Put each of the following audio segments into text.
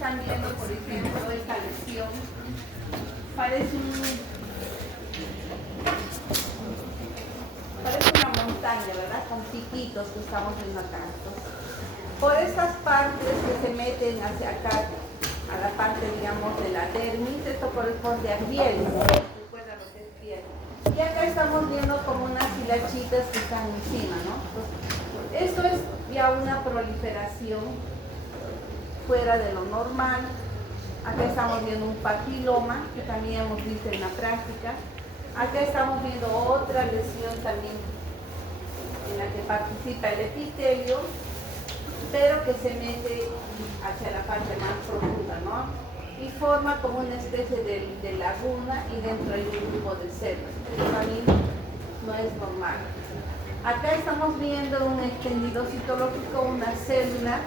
están viendo, por ejemplo, esta lesión, parece una montaña, ¿verdad? Con piquitos que estamos viendo acá. Entonces, por estas partes que se meten hacia acá, a la parte, digamos, de la dermis, esto corresponde a piel, recuerda lo que es piel. Y acá estamos viendo como unas hilachitas que están encima, ¿no? Entonces, esto es ya una proliferación fuera de lo normal. Acá estamos viendo un papiloma, que también hemos visto en la práctica. Acá estamos viendo otra lesión también en la que participa el epitelio, pero que se mete hacia la parte más profunda, ¿no? Y forma como una especie de laguna y dentro hay un grupo de células. Eso también no es normal. Acá estamos viendo un extendido citológico, una célula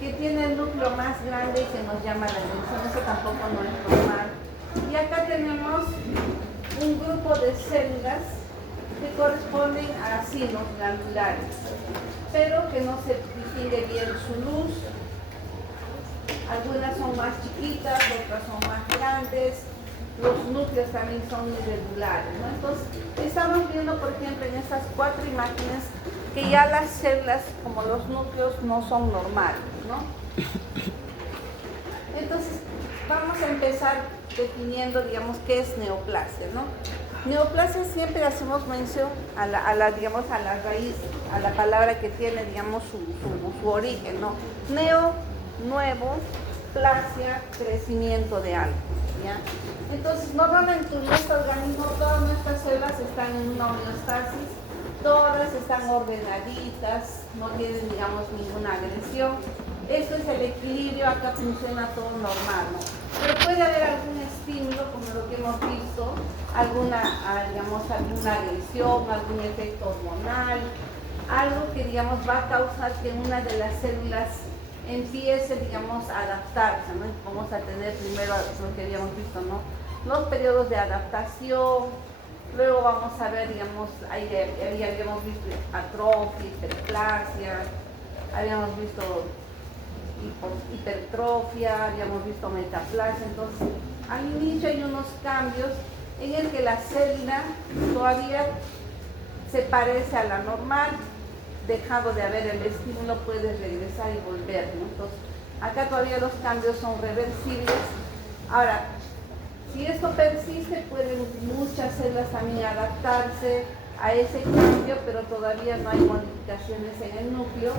que tiene el núcleo más grande y que nos llama la atención. Eso tampoco no es normal. Y acá tenemos un grupo de células que corresponden a cinos glandulares, pero que no se distingue bien su luz. Algunas son más chiquitas, otras son más grandes. Los núcleos también son irregulares, ¿no? Entonces, estamos viendo, por ejemplo, en estas 4 imágenes que ya las células, como los núcleos, no son normales, ¿no? Entonces, vamos a empezar definiendo, digamos, qué es neoplasia, ¿no? Neoplasia siempre hacemos mención a la raíz, a la palabra que tiene, digamos, su origen, ¿no? Neo, nuevo, plasia, crecimiento de algo, ¿ya? Entonces, normalmente en nuestro organismo todas nuestras células están en una homeostasis, todas están ordenaditas, no tienen, digamos, ninguna agresión. Esto es el equilibrio, acá funciona todo normal, ¿no? Pero puede haber algún estímulo, como lo que hemos visto, alguna agresión, algún efecto hormonal, algo que, digamos, va a causar que una de las células empiece, digamos, a adaptarse, ¿no? Vamos a tener primero lo que habíamos visto, ¿no? Los periodos de adaptación, luego vamos a ver, digamos, ahí habíamos visto atrofia, hiperplasia, habíamos visto hipertrofia, habíamos visto metaplasia. Entonces, al inicio hay unos cambios en el que la célula todavía se parece a la normal, dejado de haber el estímulo, puede regresar y volver, ¿no? Entonces, acá todavía los cambios son reversibles. Ahora, si esto persiste, pueden muchas células también adaptarse a ese cambio, pero todavía no hay modificaciones en el núcleo.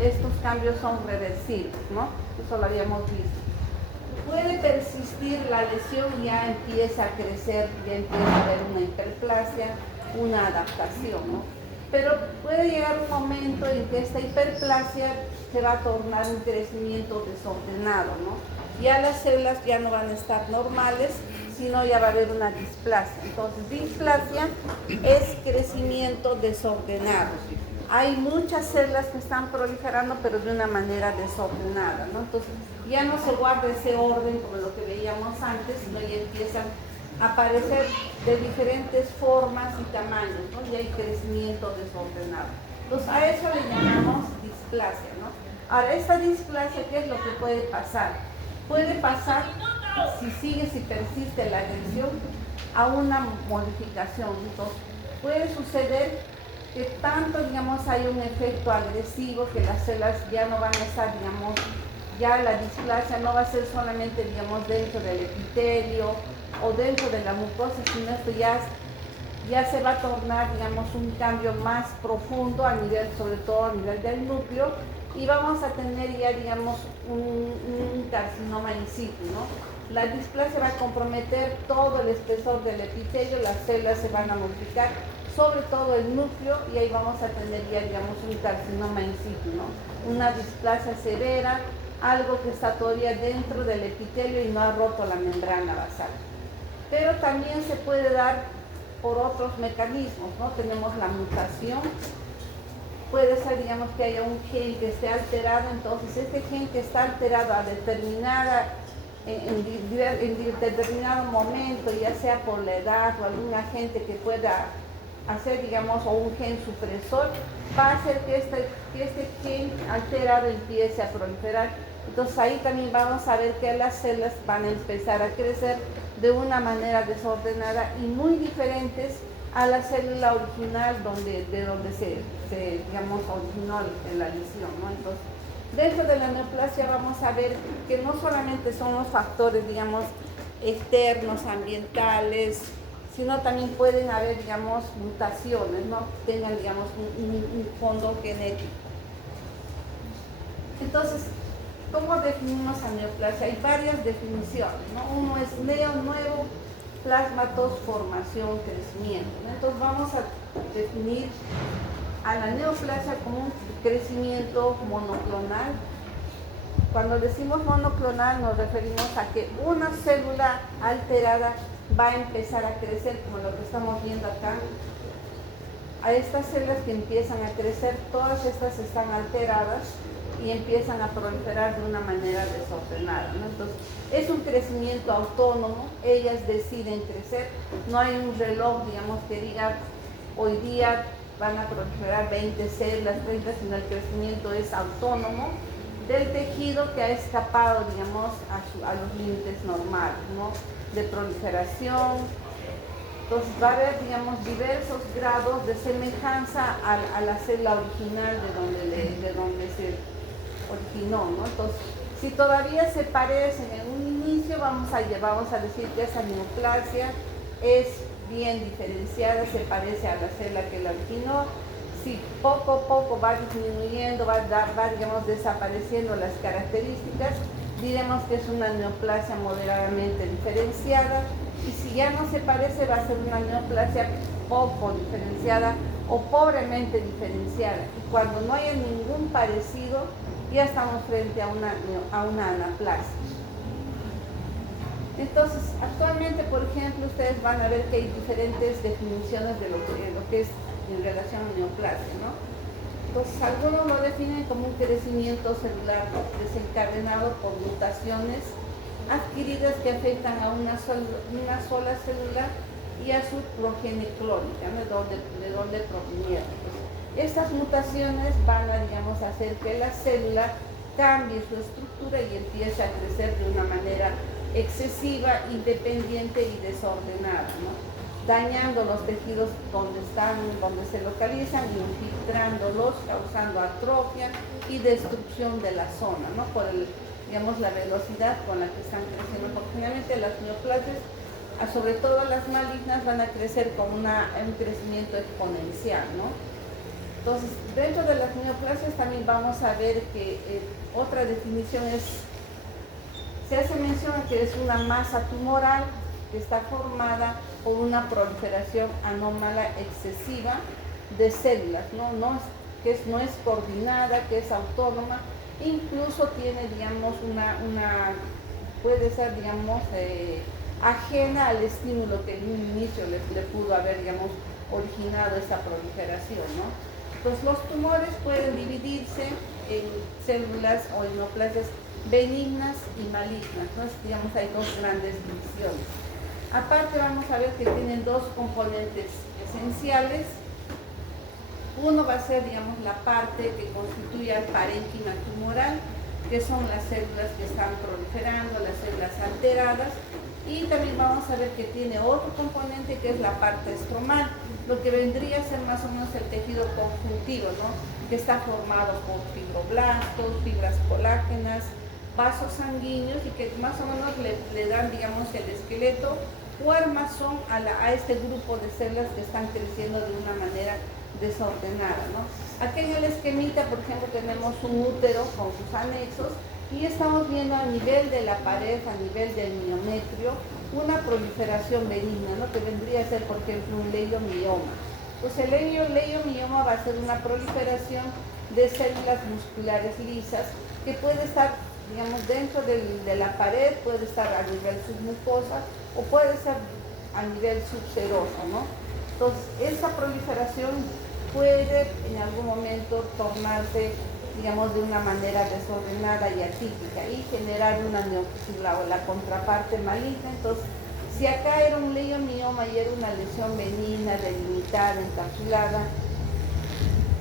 Estos cambios son reversibles, ¿no? Eso lo habíamos visto. Puede persistir la lesión, ya empieza a crecer, ya empieza a haber una hiperplasia, una adaptación, ¿no? Pero puede llegar un momento en que esta hiperplasia se va a tornar un crecimiento desordenado, ¿no? Ya las células ya no van a estar normales, sino ya va a haber una displasia. Entonces, displasia es crecimiento desordenado. Hay muchas células que están proliferando, pero de una manera desordenada, ¿no? Entonces, ya no se guarda ese orden como lo que veíamos antes, sino ya empiezan a aparecer de diferentes formas y tamaños, ¿no? Y hay crecimiento desordenado. Entonces, a eso le llamamos displasia, ¿no? Ahora, esta displasia, ¿qué es lo que puede pasar? Puede pasar, si persiste la agresión, a una modificación. Entonces, puede suceder que tanto, digamos, hay un efecto agresivo que las células ya no van a estar, digamos, ya la displasia no va a ser solamente, digamos, dentro del epitelio o dentro de la mucosa, sino esto ya se va a tornar, digamos, un cambio más profundo a nivel, sobre todo a nivel del núcleo, y vamos a tener ya, digamos, un carcinoma in situ, ¿no? La displasia va a comprometer todo el espesor del epitelio, las células se van a modificar, sobre todo el núcleo, y ahí vamos a tener ya, digamos, un carcinoma in situ, ¿no? Una displasia severa, algo que está todavía dentro del epitelio y no ha roto la membrana basal. Pero también se puede dar por otros mecanismos, ¿no? Tenemos la mutación. Puede ser, digamos, que haya un gen que esté alterado, entonces este gen que está alterado a en determinado momento, ya sea por la edad o algún agente que pueda hacer, digamos, o un gen supresor, va a hacer que este gen alterado empiece a proliferar. Entonces ahí también vamos a ver que las células van a empezar a crecer de una manera desordenada y muy diferentes a la célula original de donde se digamos, originó la lesión, ¿no? Entonces, dentro de la neoplasia vamos a ver que no solamente son los factores, digamos, externos, ambientales, sino también pueden haber, digamos, mutaciones, ¿no? Tengan, digamos, un fondo genético. Entonces, ¿cómo definimos a neoplasia? Hay varias definiciones, ¿no? Uno es nuevo, plasmatos, formación, crecimiento, ¿no? Entonces vamos a definir a la neoplasia como un crecimiento monoclonal. Cuando decimos monoclonal nos referimos a que una célula alterada va a empezar a crecer, como lo que estamos viendo acá. A estas células que empiezan a crecer, todas estas están alteradas y empiezan a proliferar de una manera desordenada, ¿no? Entonces, es un crecimiento autónomo, ellas deciden crecer, no hay un reloj, digamos, que diga hoy día van a proliferar 20 células, 30, sino el crecimiento es autónomo del tejido que ha escapado, digamos, a los límites normales, ¿no? De proliferación. Entonces va a haber, digamos, diversos grados de semejanza a la célula original de donde se originó, ¿no? Entonces, si todavía se parecen en un inicio, vamos a decir que esa neoplasia es bien diferenciada, se parece a la célula que la originó. Si poco a poco va disminuyendo, va digamos, desapareciendo las características, diremos que es una neoplasia moderadamente diferenciada. Y si ya no se parece, va a ser una neoplasia poco diferenciada o pobremente diferenciada. Y cuando no haya ningún parecido, ya estamos frente a una anaplasia. Entonces, actualmente, por ejemplo, ustedes van a ver que hay diferentes definiciones de lo que es en relación a neoplasia, ¿no? Entonces, algunos lo definen como un crecimiento celular desencadenado por mutaciones adquiridas que afectan a una sola célula y a su progenie clónica, ¿no? de donde provinieron. Estas mutaciones van a, digamos, hacer que la célula cambie su estructura y empiece a crecer de una manera excesiva, independiente y desordenada, ¿no? Dañando los tejidos donde se localizan, infiltrándolos, causando atrofia y destrucción de la zona, ¿no? Por digamos, la velocidad con la que están creciendo, porque finalmente las neoplasias, sobre todo las malignas, van a crecer con un crecimiento exponencial, ¿no? Entonces, dentro de las neoplasias también vamos a ver que otra definición se hace mención a que es una masa tumoral que está formada por una proliferación anómala excesiva de células, que no es coordinada, que es autónoma, incluso tiene, digamos, puede ser, digamos, ajena al estímulo que en un inicio le pudo haber, digamos, originado esa proliferación, ¿no? Entonces, los tumores pueden dividirse en células o en neoplasias benignas y malignas, ¿no? Digamos, hay dos grandes divisiones. Aparte, vamos a ver que tienen dos componentes esenciales. Uno va a ser, digamos, la parte que constituye al parénquima tumoral, que son las células que están proliferando, las células alteradas, y también vamos a ver que tiene otro componente que es la parte estromal, lo que vendría a ser más o menos el tejido conjuntivo, ¿no? Que está formado por fibroblastos, fibras colágenas, vasos sanguíneos y que más o menos le dan, digamos, el esqueleto o armazón a este grupo de células que están creciendo de una manera desordenada, ¿no? Aquí en el esquemita, por ejemplo, tenemos un útero con sus anexos y estamos viendo a nivel de la pared, a nivel del miometrio, una proliferación benigna, ¿no? Que vendría a ser, por ejemplo, un leiomioma. Pues el leiomioma va a ser una proliferación de células musculares lisas que puede estar, digamos, dentro de la pared, puede estar a nivel submucosa o puede ser a nivel subseroso, ¿no? Entonces, esa proliferación puede en algún momento tornarse, digamos, de una manera desordenada y atípica y generar una neoplasia o la contraparte maligna. Entonces, Si acá era un leiomioma y era una lesión benigna, delimitada, encapsulada,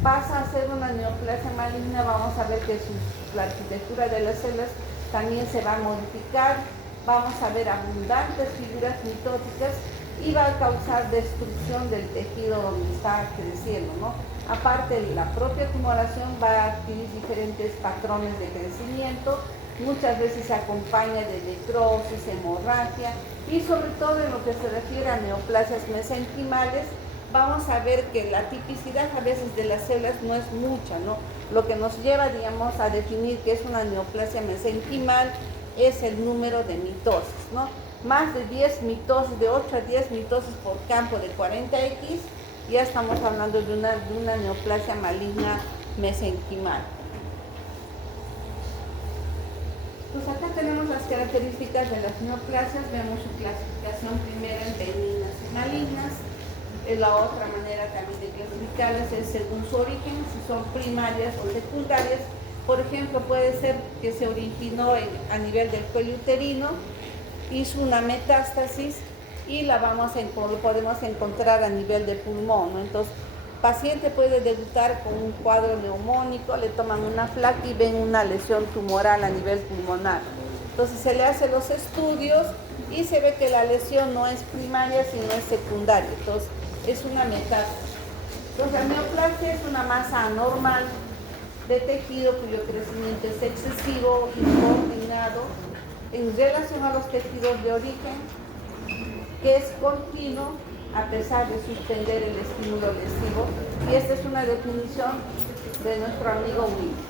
pasa a ser una neoplasia maligna, vamos a ver que la arquitectura de las células también se va a modificar, vamos a ver abundantes figuras mitóticas y va a causar destrucción del tejido donde está creciendo, ¿no? Aparte, la propia tumoración va a adquirir diferentes patrones de crecimiento, muchas veces se acompaña de necrosis, hemorragia y sobre todo en lo que se refiere a neoplasias mesenquimales, vamos a ver que la tipicidad a veces de las células no es mucha, ¿no? Lo que nos lleva, digamos, a definir que es una neoplasia mesenquimal es el número de mitosis, ¿no? Más de 10 mitosis, de 8 a 10 mitosis por campo de 40X, ya estamos hablando de una neoplasia maligna mesenquimal. Pues acá tenemos las características de las neoplasias, vemos su clasificación primero en benignas y malignas. La otra manera también de clasificarlas es según su origen, si son primarias o secundarias. Por ejemplo, puede ser que se originó a nivel del cuello uterino, hizo una metástasis y lo podemos encontrar a nivel de pulmón, ¿no? Entonces, el paciente puede debutar con un cuadro neumónico, le toman una placa y ven una lesión tumoral a nivel pulmonar. Entonces se le hacen los estudios y se ve que la lesión no es primaria, sino es secundaria. Entonces es una metástasis. Entonces la neoplasia es una masa anormal de tejido cuyo crecimiento es excesivo y coordinado en relación a los tejidos de origen, que es continuo a pesar de suspender el estímulo lesivo, y esta es una definición de nuestro amigo Willis.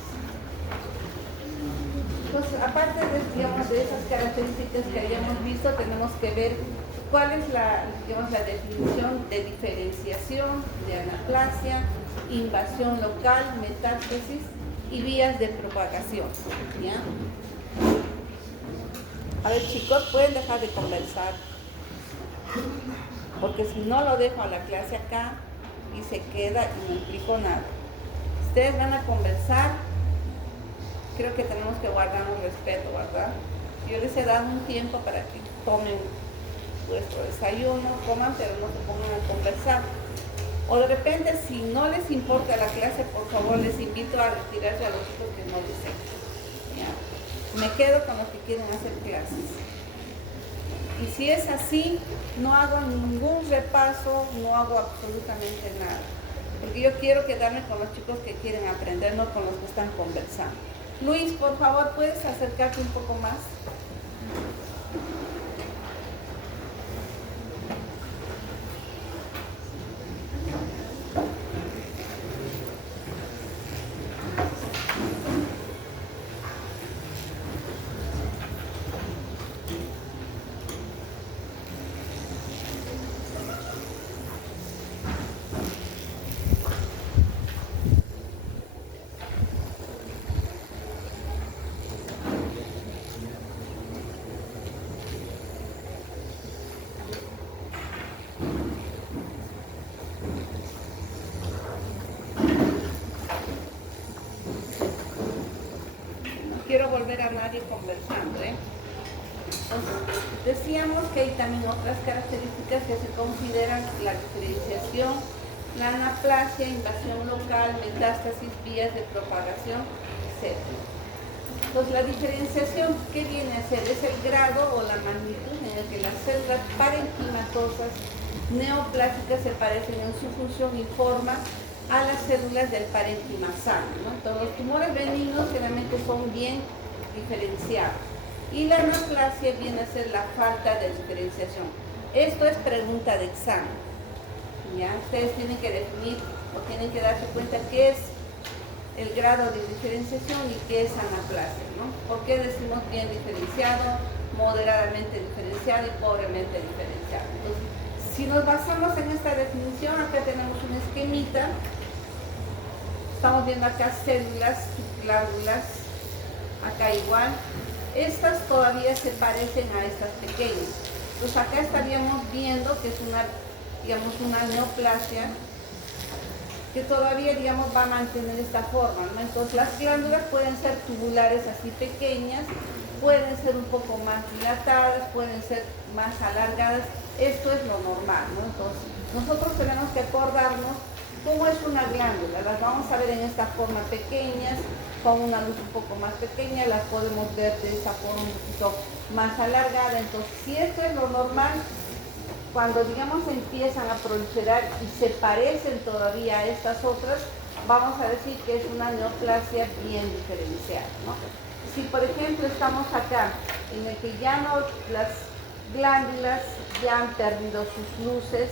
Entonces, aparte de esas características que hayamos visto, tenemos que ver cuál es la definición de diferenciación de anaplasia, invasión local, metástasis y vías de propagación, ¿ya? A ver, chicos, pueden dejar de conversar, porque si no lo dejo a la clase acá y se queda y no explico nada. Ustedes van a conversar, creo que tenemos que guardarnos respeto, ¿verdad? Yo les he dado un tiempo para que tomen vuestro desayuno, coman, pero no se pongan a conversar. O de repente, si no les importa la clase, por favor, les invito a retirarse a los chicos que no deseen. ¿Ya? Me quedo con los que quieren hacer clases. Y si es así, no hago ningún repaso, no hago absolutamente nada. Porque yo quiero quedarme con los chicos que quieren aprender, no con los que están conversando. Luis, por favor, ¿puedes acercarte un poco más? Quiero volver a nadie conversando, ¿eh? Entonces, decíamos que hay también otras características que se consideran: la diferenciación, la anaplasia, invasión local, metástasis, vías de propagación, etc. Entonces, la diferenciación, ¿qué viene a ser? Es el grado o la magnitud en el que las células parenquimatosas neoplásicas se parecen en su función y forma a las células del parénquima sano, ¿no? Entonces, los tumores benignos generalmente son bien diferenciados y la neoplasia viene a ser la falta de diferenciación. Esto es pregunta de examen, ¿ya? Ustedes tienen que definir o tienen que darse cuenta qué es el grado de diferenciación y qué es anaplasia, ¿no? ¿Por qué decimos bien diferenciado, moderadamente diferenciado y pobremente diferenciado? Entonces, si nos basamos en esta definición, acá tenemos un esquemita. Estamos viendo acá células subglándulas, acá igual. Estas todavía se parecen a estas pequeñas. Entonces acá estaríamos viendo que es una neoplasia que todavía, digamos, va a mantener esta forma, ¿no? Entonces las glándulas pueden ser tubulares así pequeñas, pueden ser un poco más dilatadas, pueden ser más alargadas. Esto es lo normal, ¿no? Entonces nosotros tenemos que acordarnos cómo es una glándula. Las vamos a ver en esta forma pequeñas, con una luz un poco más pequeña, las podemos ver de esta forma un poquito más alargada. Entonces, si esto es lo normal, cuando digamos empiezan a proliferar y se parecen todavía a estas otras, vamos a decir que es una neoplasia bien diferenciada, ¿no? Si por ejemplo estamos acá, en el que ya no, las glándulas ya han perdido sus luces,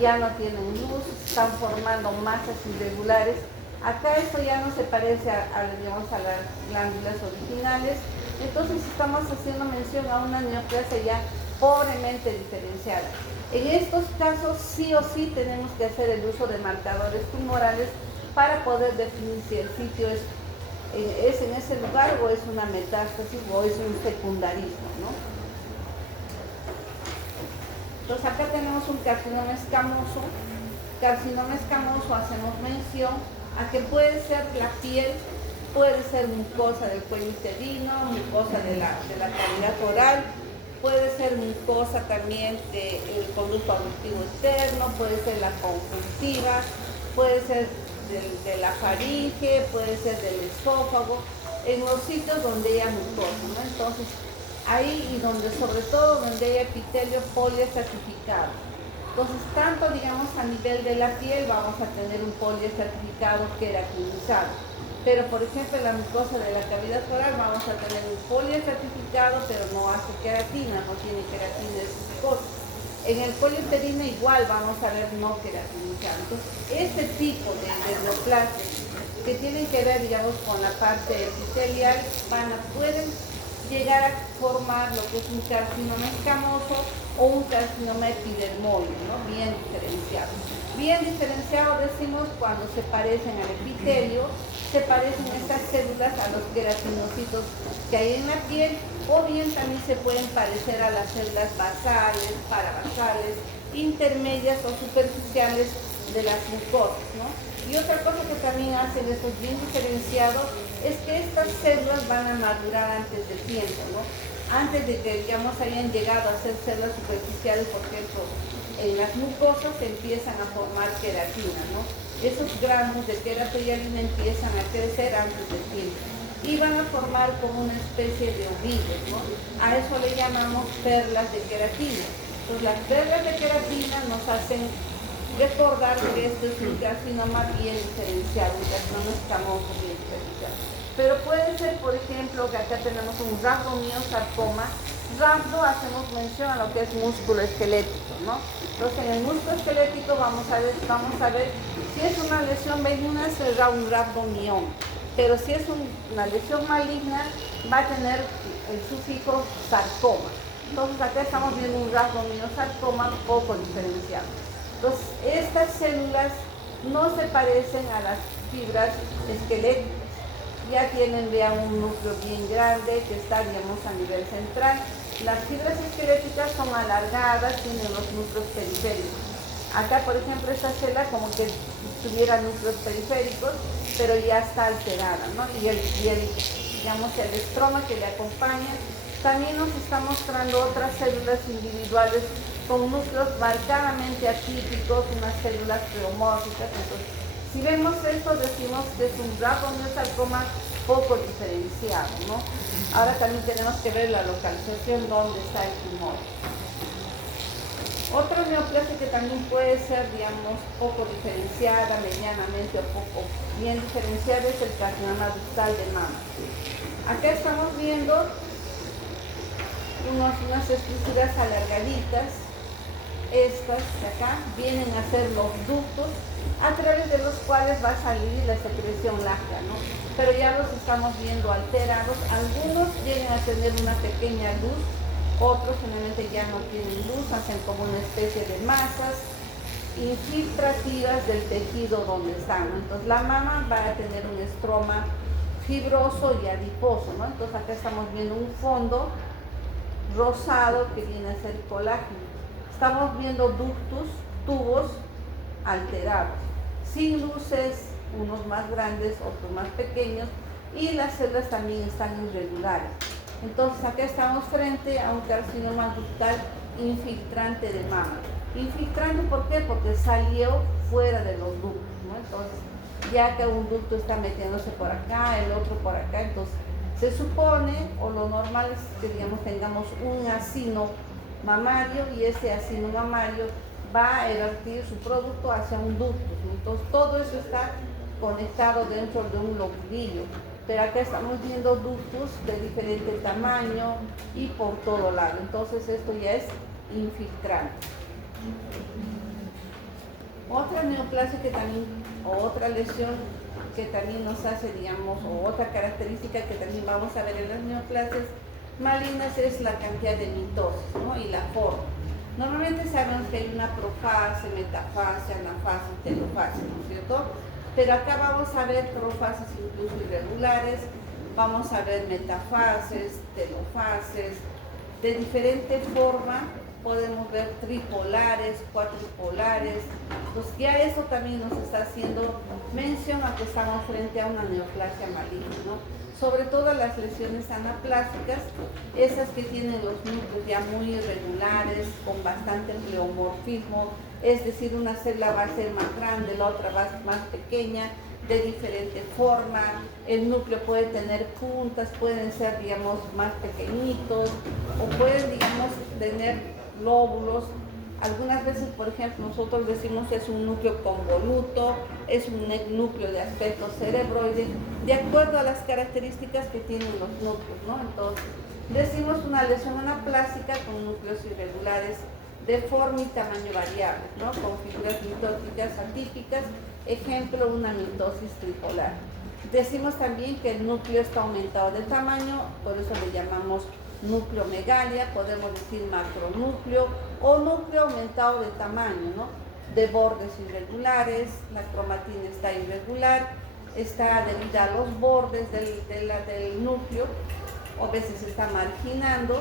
ya no tienen luz, están formando masas irregulares, acá esto ya no se parece digamos, a las glándulas originales, entonces estamos haciendo mención a una neoplasia ya pobremente diferenciada. En estos casos sí o sí tenemos que hacer el uso de marcadores tumorales para poder definir si el sitio es en ese lugar o es una metástasis o es un secundarismo, ¿no? Entonces acá tenemos un carcinoma escamoso. Carcinoma escamoso hacemos mención a que puede ser la piel, puede ser mucosa del cuello uterino, mucosa de la cavidad oral, puede ser mucosa también del conducto auditivo externo, puede ser la conjuntiva, puede ser de la faringe, puede ser del esófago, en los sitios donde haya mucosa, ¿no? Entonces, ahí y donde, sobre todo, donde haya epitelio poliestratificado. Entonces, tanto, digamos, a nivel de la piel vamos a tener un poliestratificado queratinizado. Pero, por ejemplo, en la mucosa de la cavidad oral vamos a tener un poliestratificado, pero no hace queratina, no tiene queratina de sus cosas. En el cuello uterino igual vamos a ver no queratinizado. Entonces, este tipo de neoplasias que tienen que ver, digamos, con la parte epitelial, pueden llegar a formar lo que es un carcinoma escamoso o un carcinoma epidermoide, ¿no? Bien diferenciado. Bien diferenciado decimos cuando se parecen al epitelio, se parecen estas células a los queratinocitos que hay en la piel, o bien también se pueden parecer a las células basales, parabasales, intermedias o superficiales de las mucosas, ¿no? Y otra cosa que también hacen estos bien diferenciados es que estas células van a madurar antes del tiempo, ¿no? Antes de que, digamos, hayan llegado a ser células superficiales, por ejemplo, en las mucosas se empiezan a formar queratina, ¿no? Esos gramos de queratina empiezan a crecer antes del tiempo y van a formar como una especie de ovillos, ¿no? A eso le llamamos perlas de queratina. Entonces las perlas de queratina nos hacen recordar que este es un carcinoma bien diferenciado, un carcinoma escamoso bien diferenciado. Pero puede ser, por ejemplo, que acá tenemos un rhabdomiosarcoma. Rhabdo hacemos mención a lo que es músculo esquelético, ¿no? Entonces en el músculo esquelético vamos a ver si es una lesión benigna será un rhabdomioma, pero si es una lesión maligna va a tener el sufijo sarcoma. Entonces acá estamos viendo un rhabdomiosarcoma poco diferenciado. Entonces estas células no se parecen a las fibras esqueléticas. Ya tienen, vean, un núcleo bien grande que está, digamos, a nivel central. Las fibras esqueléticas son alargadas, tienen los núcleos periféricos. Acá, por ejemplo, esta célula como que tuviera núcleos periféricos, pero ya está alterada, ¿no? Y digamos, el estroma que le acompaña también nos está mostrando otras células individuales con núcleos marcadamente atípicos, unas células pleomórficas. Entonces, si vemos esto, decimos que es un rhabdomiosarcoma poco diferenciado, ¿no? Ahora también tenemos que ver la localización donde está el tumor. Otra neoplasia que también puede ser, digamos, poco diferenciada, medianamente o poco bien diferenciada es el carcinoma ductal de mama. Acá estamos viendo unas estructuras alargaditas. Estas de acá vienen a ser los ductos a través de los cuales va a salir la secreción láctea, ¿no? Pero ya los estamos viendo alterados. Algunos llegan a tener una pequeña luz, otros generalmente ya no tienen luz, hacen como una especie de masas infiltrativas del tejido donde están, ¿no? Entonces la mama va a tener un estroma fibroso y adiposo, ¿no? Entonces acá estamos viendo un fondo rosado que viene a ser colágeno. Estamos viendo ductos, tubos alterados. sin luces, unos más grandes, otros más pequeños, y las células también están irregulares. Entonces acá estamos frente a un carcinoma ductal infiltrante de mama. Infiltrante, ¿por qué? Porque salió fuera de los ductos, ¿no? Entonces, ya que un ducto está metiéndose por acá, el otro por acá, entonces se supone, o lo normal es que digamos tengamos un acino mamario, y ese acino mamario va a vertir su producto hacia un ducto, ¿no? Entonces todo eso está conectado dentro de un lobulillo, pero acá estamos viendo ductos de diferente tamaño y por todo lado. Entonces esto ya es infiltrante. Otra neoplasia que también, o otra lesión que también nos hace, digamos, o otra característica que también vamos a ver en las neoplasias malignas es la cantidad de mitosis, ¿no? Y la forma. Normalmente sabemos que hay una profase, metafase, anafase, telofase, ¿no es cierto? Pero acá vamos a ver profases incluso irregulares, vamos a ver metafases, telofases, de diferente forma. Podemos ver tripolares, cuatripolares. Entonces ya eso también nos está haciendo mención a que estamos frente a una neoplasia maligna, ¿no? Sobre todo las lesiones anaplásicas, esas que tienen los núcleos ya muy irregulares, con bastante pleomorfismo, es decir, una célula va a ser más grande, la otra va a ser más pequeña, de diferente forma. El núcleo puede tener puntas, pueden ser, digamos, más pequeñitos, o pueden, digamos, tener lóbulos. Algunas veces, por ejemplo, nosotros decimos que es un núcleo convoluto, es un núcleo de aspecto cerebroide, de acuerdo a las características que tienen los núcleos, ¿no? Entonces, decimos una lesión anaplásica con núcleos irregulares de forma y tamaño variable, ¿no? Con figuras mitóticas atípicas, ejemplo, una mitosis tripolar. Decimos también que el núcleo está aumentado de tamaño, por eso le llamamos núcleo megalia, podemos decir macronúcleo o núcleo aumentado de tamaño, ¿no? De bordes irregulares, la cromatina está irregular, está debido a los bordes del núcleo, o a veces se está marginando,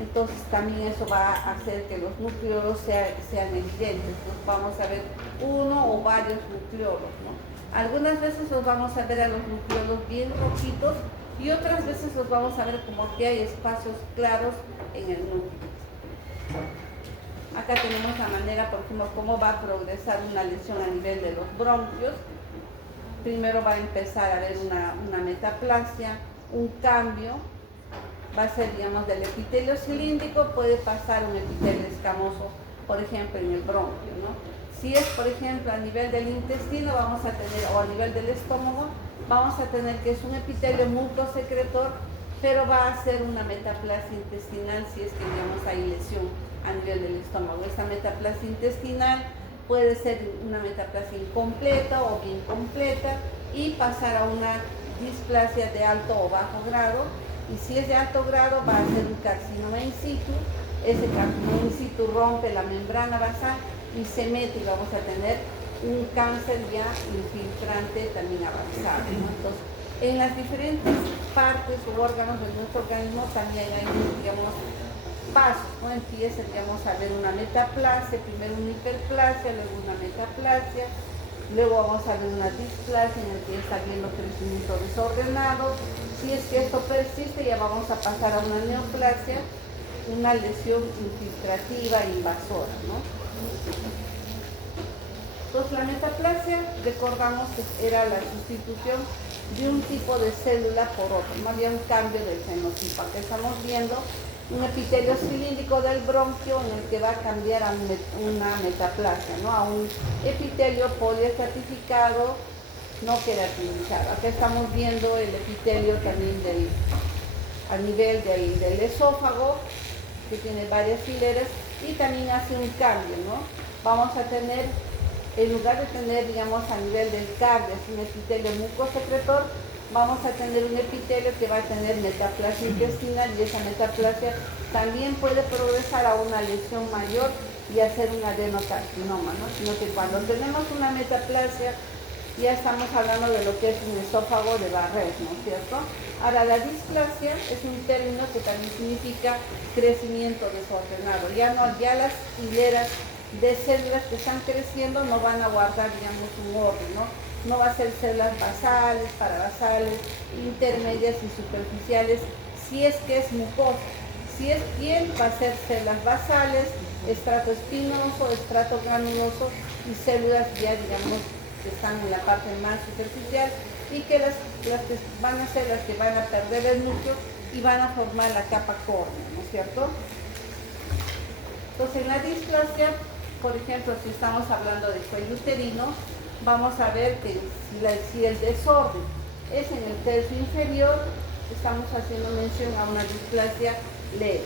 entonces también eso va a hacer que los nucleolos sean evidentes. Entonces vamos a ver uno o varios nucleolos, ¿no? Algunas veces los vamos a ver a los nucleolos bien rojitos, y otras veces los vamos a ver como que hay espacios claros en el núcleo. Acá tenemos la manera, por ejemplo, cómo va a progresar una lesión a nivel de los bronquios. Primero va a empezar a haber una metaplasia, un cambio, va a ser, digamos, del epitelio cilíndrico, puede pasar un epitelio escamoso, por ejemplo, en el bronquio, ¿no? Si es, por ejemplo, a nivel del intestino, vamos a tener, o a nivel del estómago, vamos a tener que es un epitelio mucosecretor, pero va a ser una metaplasia intestinal si es que, digamos, hay lesión a nivel del estómago. Esta metaplasia intestinal puede ser una metaplasia incompleta o bien completa y pasar a una displasia de alto o bajo grado, y si es de alto grado va a ser un carcinoma in situ. Ese carcinoma in situ rompe la membrana basal y se mete, y vamos a tener un cáncer ya infiltrante también avanzado, ¿no? Entonces, en las diferentes partes u órganos de nuestro organismo también hay, digamos, pasos, ¿no? Empieza, digamos, a ver una metaplasia, primero una hiperplasia, luego una metaplasia, luego vamos a ver una displasia en la que está viendo crecimiento desordenado. Si es que esto persiste, ya vamos a pasar a una neoplasia, una lesión infiltrativa invasora, ¿no? Entonces la metaplasia, recordamos que era la sustitución de un tipo de célula por otro, no había un cambio del fenotipo. Acá estamos viendo un epitelio cilíndrico del bronquio en el que va a cambiar a una metaplasia, ¿no? A un epitelio poliestratificado no queratinizado. Acá estamos viendo el epitelio también a nivel del esófago, que tiene varias hileras, y también hace un cambio, ¿no? Vamos a tener, en lugar de tener, digamos, a nivel del cardio, un epitelio mucosecretor, vamos a tener un epitelio que va a tener metaplasia intestinal, y esa metaplasia también puede progresar a una lesión mayor y hacer un adenocarcinoma, ¿no? Sino que cuando tenemos una metaplasia ya estamos hablando de lo que es un esófago de Barrett, ¿no es cierto? Ahora, la displasia es un término que también significa crecimiento desordenado. Ya las hileras de células que están creciendo no van a guardar, digamos, un orden, ¿no? No va a ser células basales, parabasales, intermedias y superficiales, si es que es mucosa. Si es piel, va a ser células basales, estrato espinoso, estrato granuloso y células ya, digamos, que están en la parte más superficial y que las que van a ser las que van a perder el núcleo y van a formar la capa córnea, ¿no es cierto? Entonces, en la displasia, por ejemplo, si estamos hablando de cuello uterino, vamos a ver que si el desorden es en el tercio inferior, estamos haciendo mención a una displasia leve.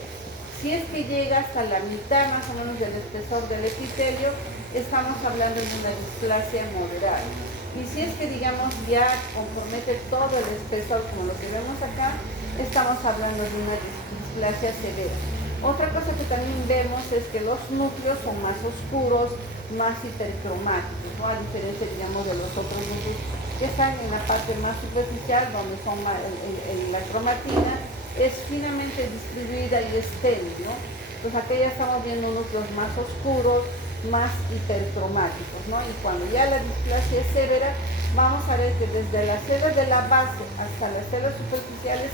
Si es que llega hasta la mitad más o menos del espesor del epitelio, estamos hablando de una displasia moderada. Y si es que, digamos, ya compromete todo el espesor como lo que vemos acá, estamos hablando de una displasia severa. Otra cosa que también vemos es que los núcleos son más oscuros, más hipercromáticos, ¿no? A diferencia, digamos, de los otros núcleos que están en la parte más superficial, donde son la cromatina es finamente distribuida y estéril, ¿no? Entonces aquí ya estamos viendo núcleos más oscuros, más hipercromáticos, ¿no? Y cuando ya la displasia es severa, vamos a ver que desde las células de la base hasta las células superficiales,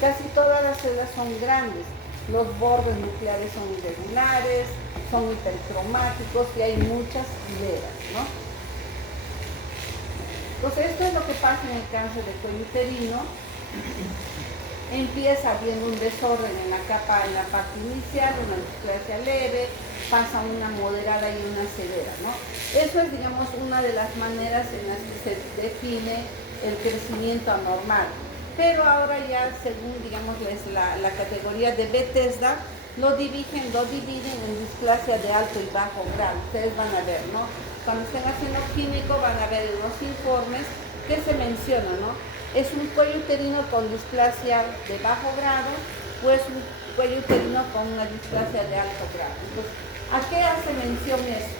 casi todas las células son grandes. Los bordes nucleares son irregulares, son hipercromáticos y hay muchas hileras, ¿no? Entonces esto es lo que pasa en el cáncer de cuello uterino. Empieza viendo un desorden en la parte inicial, una displasia leve, pasa una moderada y una severa, ¿no? Eso es, digamos, una de las maneras en las que se define el crecimiento anormal. Pero ahora ya, según, digamos, la categoría de Bethesda, lo dividen en displasia de alto y bajo grado. Ustedes van a ver, ¿no? Cuando estén haciendo químico van a ver en los informes que se menciona, ¿no? ¿Es un cuello uterino con displasia de bajo grado o es un cuello uterino con una displasia de alto grado? Entonces, ¿a qué hace mención eso?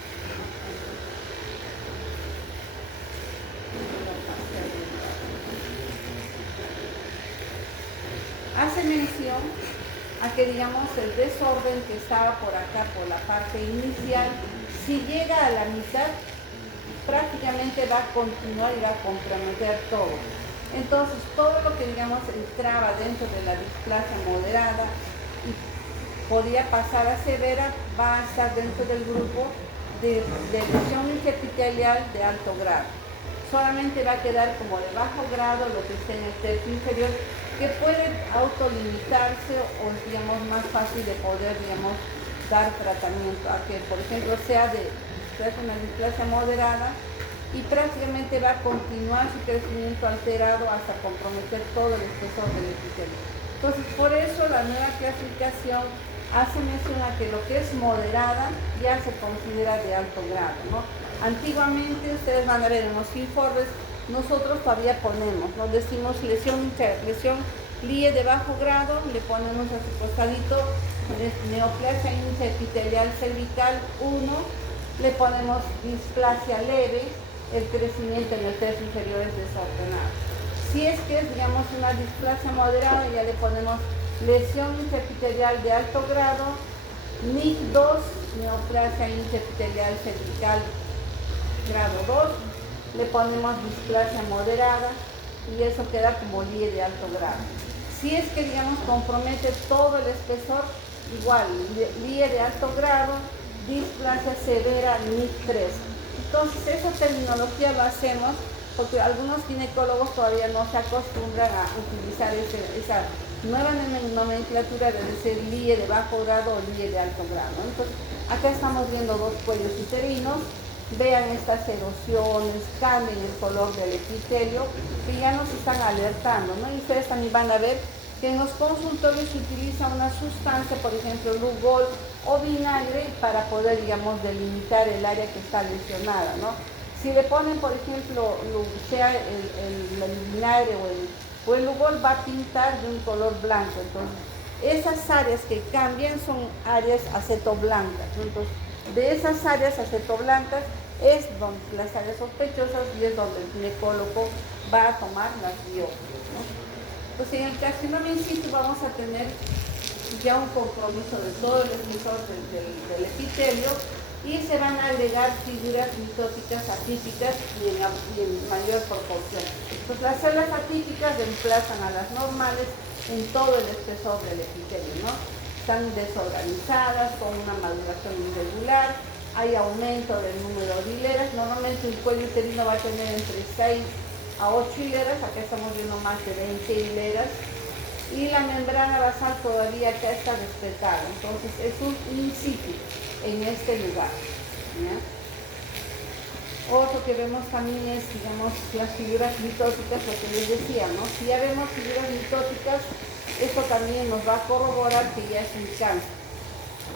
Hace mención a que, digamos, el desorden que estaba por acá, por la parte inicial, si llega a la mitad, prácticamente va a continuar y va a comprometer todo. Entonces, todo lo que, digamos, entraba dentro de la displasia moderada y podía pasar a severa, va a estar dentro del grupo de lesión intraepitelial de alto grado. Solamente va a quedar como de bajo grado lo que esté en el tercio inferior, que puede autolimitarse o, digamos, más fácil de poder, digamos, dar tratamiento a que, por ejemplo, sea de una displasia moderada y prácticamente va a continuar su crecimiento alterado hasta comprometer todo el espesor del epitelio. Entonces, por eso la nueva clasificación hace mención a que lo que es moderada ya se considera de alto grado, ¿no? Antiguamente, ustedes van a ver en los informes, nosotros todavía ponemos, nos decimos lesión LIE de bajo grado, le ponemos a su costadito neoplasia intraepitelial cervical 1, le ponemos displasia leve, el crecimiento en el tercio inferior es desordenado. Si es que es, digamos, una displasia moderada, ya le ponemos lesión intraepitelial de alto grado, NIC 2, neoplasia intraepitelial cervical grado 2, le ponemos displasia moderada y eso queda como LIE de alto grado. Si es que, digamos, compromete todo el espesor, igual, LIE de alto grado, displasia severa, NIC 3. Entonces, esa terminología lo hacemos porque algunos ginecólogos todavía no se acostumbran a utilizar esa nueva nomenclatura de decir LIE de bajo grado o LIE de alto grado. Entonces, acá estamos viendo dos cuellos uterinos. Vean estas erosiones, cambien el color del epitelio, que ya nos están alertando, ¿no? Y ustedes también van a ver que en los consultorios se utiliza una sustancia, por ejemplo, Lugol o vinagre, para poder, digamos, delimitar el área que está lesionada, ¿no? Si le ponen, por ejemplo, sea el vinagre o el Lugol, va a pintar de un color blanco. Entonces, esas áreas que cambian son áreas acetoblancas, ¿no? Entonces, de esas áreas acetoblancas es donde las áreas sospechosas y es donde el ginecólogo va a tomar las biopsias, ¿no? Entonces, en el carcinoma in situ vamos a tener ya un compromiso de todo el espesor del epitelio y se van a agregar figuras mitóticas atípicas y en mayor proporción. Pues las células atípicas reemplazan a las normales en todo el espesor del epitelio, ¿no? Están desorganizadas, con una maduración irregular, hay aumento del número de hileras. Normalmente el cuello uterino va a tener entre 6 a 8 hileras, acá estamos viendo más de 20 hileras, y la membrana basal todavía acá está respetada, entonces es un incipit en este lugar, ¿ya? Otro que vemos también es, digamos, las figuras mitóticas, lo que les decía, ¿no? Si ya vemos figuras mitóticas, esto también nos va a corroborar que ya es un cáncer.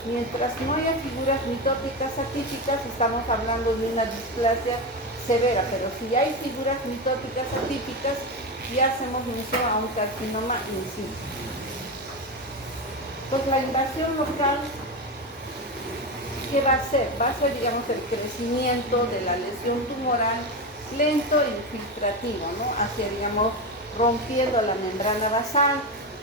Mientras no haya figuras mitóticas atípicas, estamos hablando de una displasia severa, pero si hay figuras mitóticas atípicas, ya hacemos mención a un carcinoma in situ. Pues la invasión local, ¿qué va a hacer? Va a ser, digamos, el crecimiento de la lesión tumoral lento e infiltrativo, ¿no? Hacia, digamos, rompiendo la membrana basal,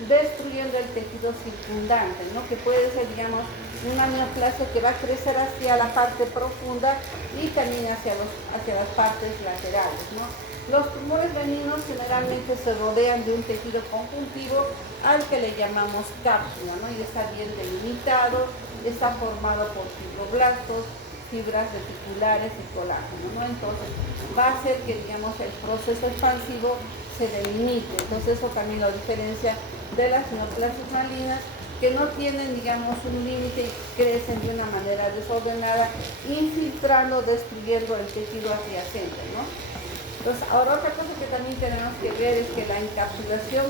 destruyendo el tejido circundante, ¿no? Que puede ser, digamos, una neoplasia que va a crecer hacia la parte profunda y también hacia las partes laterales, ¿no? Los tumores benignos generalmente se rodean de un tejido conjuntivo al que le llamamos cápsula, ¿no? Y está bien delimitado, está formado por fibroblastos, fibras reticulares y colágeno, ¿no? Entonces va a hacer que, digamos, el proceso expansivo se delimite. Entonces eso también lo diferencia de las neoplasias malignas, que no tienen, digamos, un límite y crecen de una manera desordenada, infiltrando, destruyendo el tejido adyacente, ¿no? Entonces, ahora otra cosa que también tenemos que ver es que la encapsulación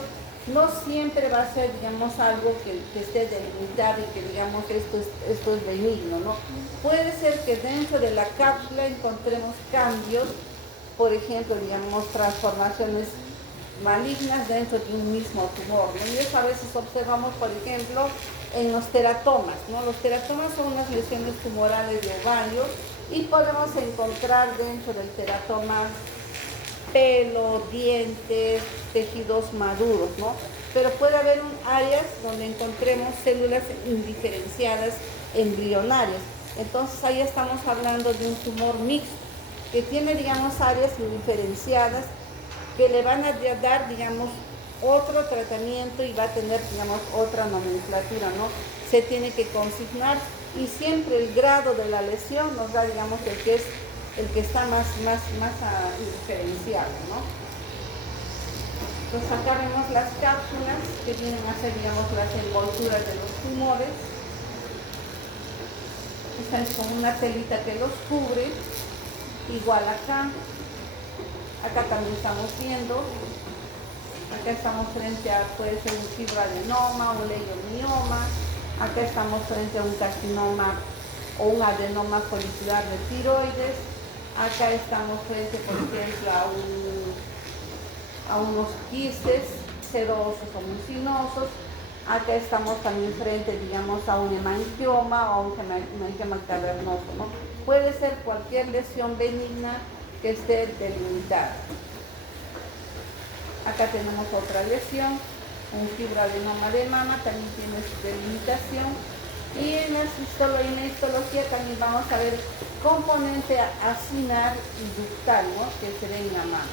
no siempre va a ser, digamos, algo que esté delimitado y que, digamos, esto es benigno, ¿no? Puede ser que dentro de la cápsula encontremos cambios, por ejemplo, digamos, transformaciones malignas dentro de un mismo tumor, ¿no? Y eso a veces observamos, por ejemplo, en los teratomas, ¿no? Los teratomas son unas lesiones tumorales de ovario y podemos encontrar dentro del teratoma pelo, dientes, tejidos maduros, ¿no? Pero puede haber áreas donde encontremos células indiferenciadas embrionarias. Entonces ahí estamos hablando de un tumor mixto que tiene, digamos, áreas indiferenciadas que le van a dar, digamos, otro tratamiento y va a tener, digamos, otra nomenclatura, ¿no? Se tiene que consignar y siempre el grado de la lesión nos da, digamos, el que está más diferenciado, ¿no? Entonces acá vemos las cápsulas que vienen a ser, digamos, las envolturas de los tumores. Esta es como una telita que los cubre. Igual acá también estamos viendo, acá estamos frente a, puede ser un fibroadenoma, un leiomioma, acá estamos frente a un carcinoma o un adenoma follicular de tiroides, acá estamos frente, por ejemplo, a unos quistes serosos o mucinosos, acá estamos también frente, digamos, a un hemangioma o un hemangioma cavernoso, ¿no? Puede ser cualquier lesión benigna que esté delimitada. Acá tenemos otra lesión, un fibroadenoma de mama, también tiene su delimitación. Y en la histología también vamos a ver componente acinar y ductal, ¿no? Que se ve en la mama.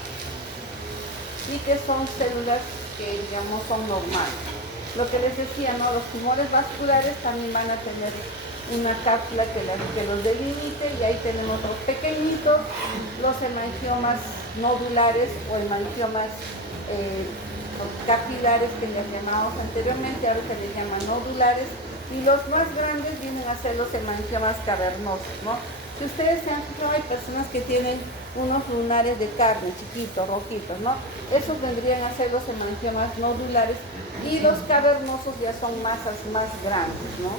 Y que son células que, digamos, son normales. Lo que les decía, ¿no? Los tumores vasculares también van a tener una cápsula que los delimite, y ahí tenemos los pequeñitos, los hemangiomas nodulares o hemangiomas capilares que les llamamos anteriormente, ahora se les llaman nodulares, y los más grandes vienen a ser los hemangiomas cavernosos, ¿no? Si ustedes se han fijado, hay personas que tienen unos lunares de carne chiquitos, rojitos, ¿no? Esos vendrían a ser los hemangiomas nodulares, y los cavernosos ya son masas más grandes, ¿no?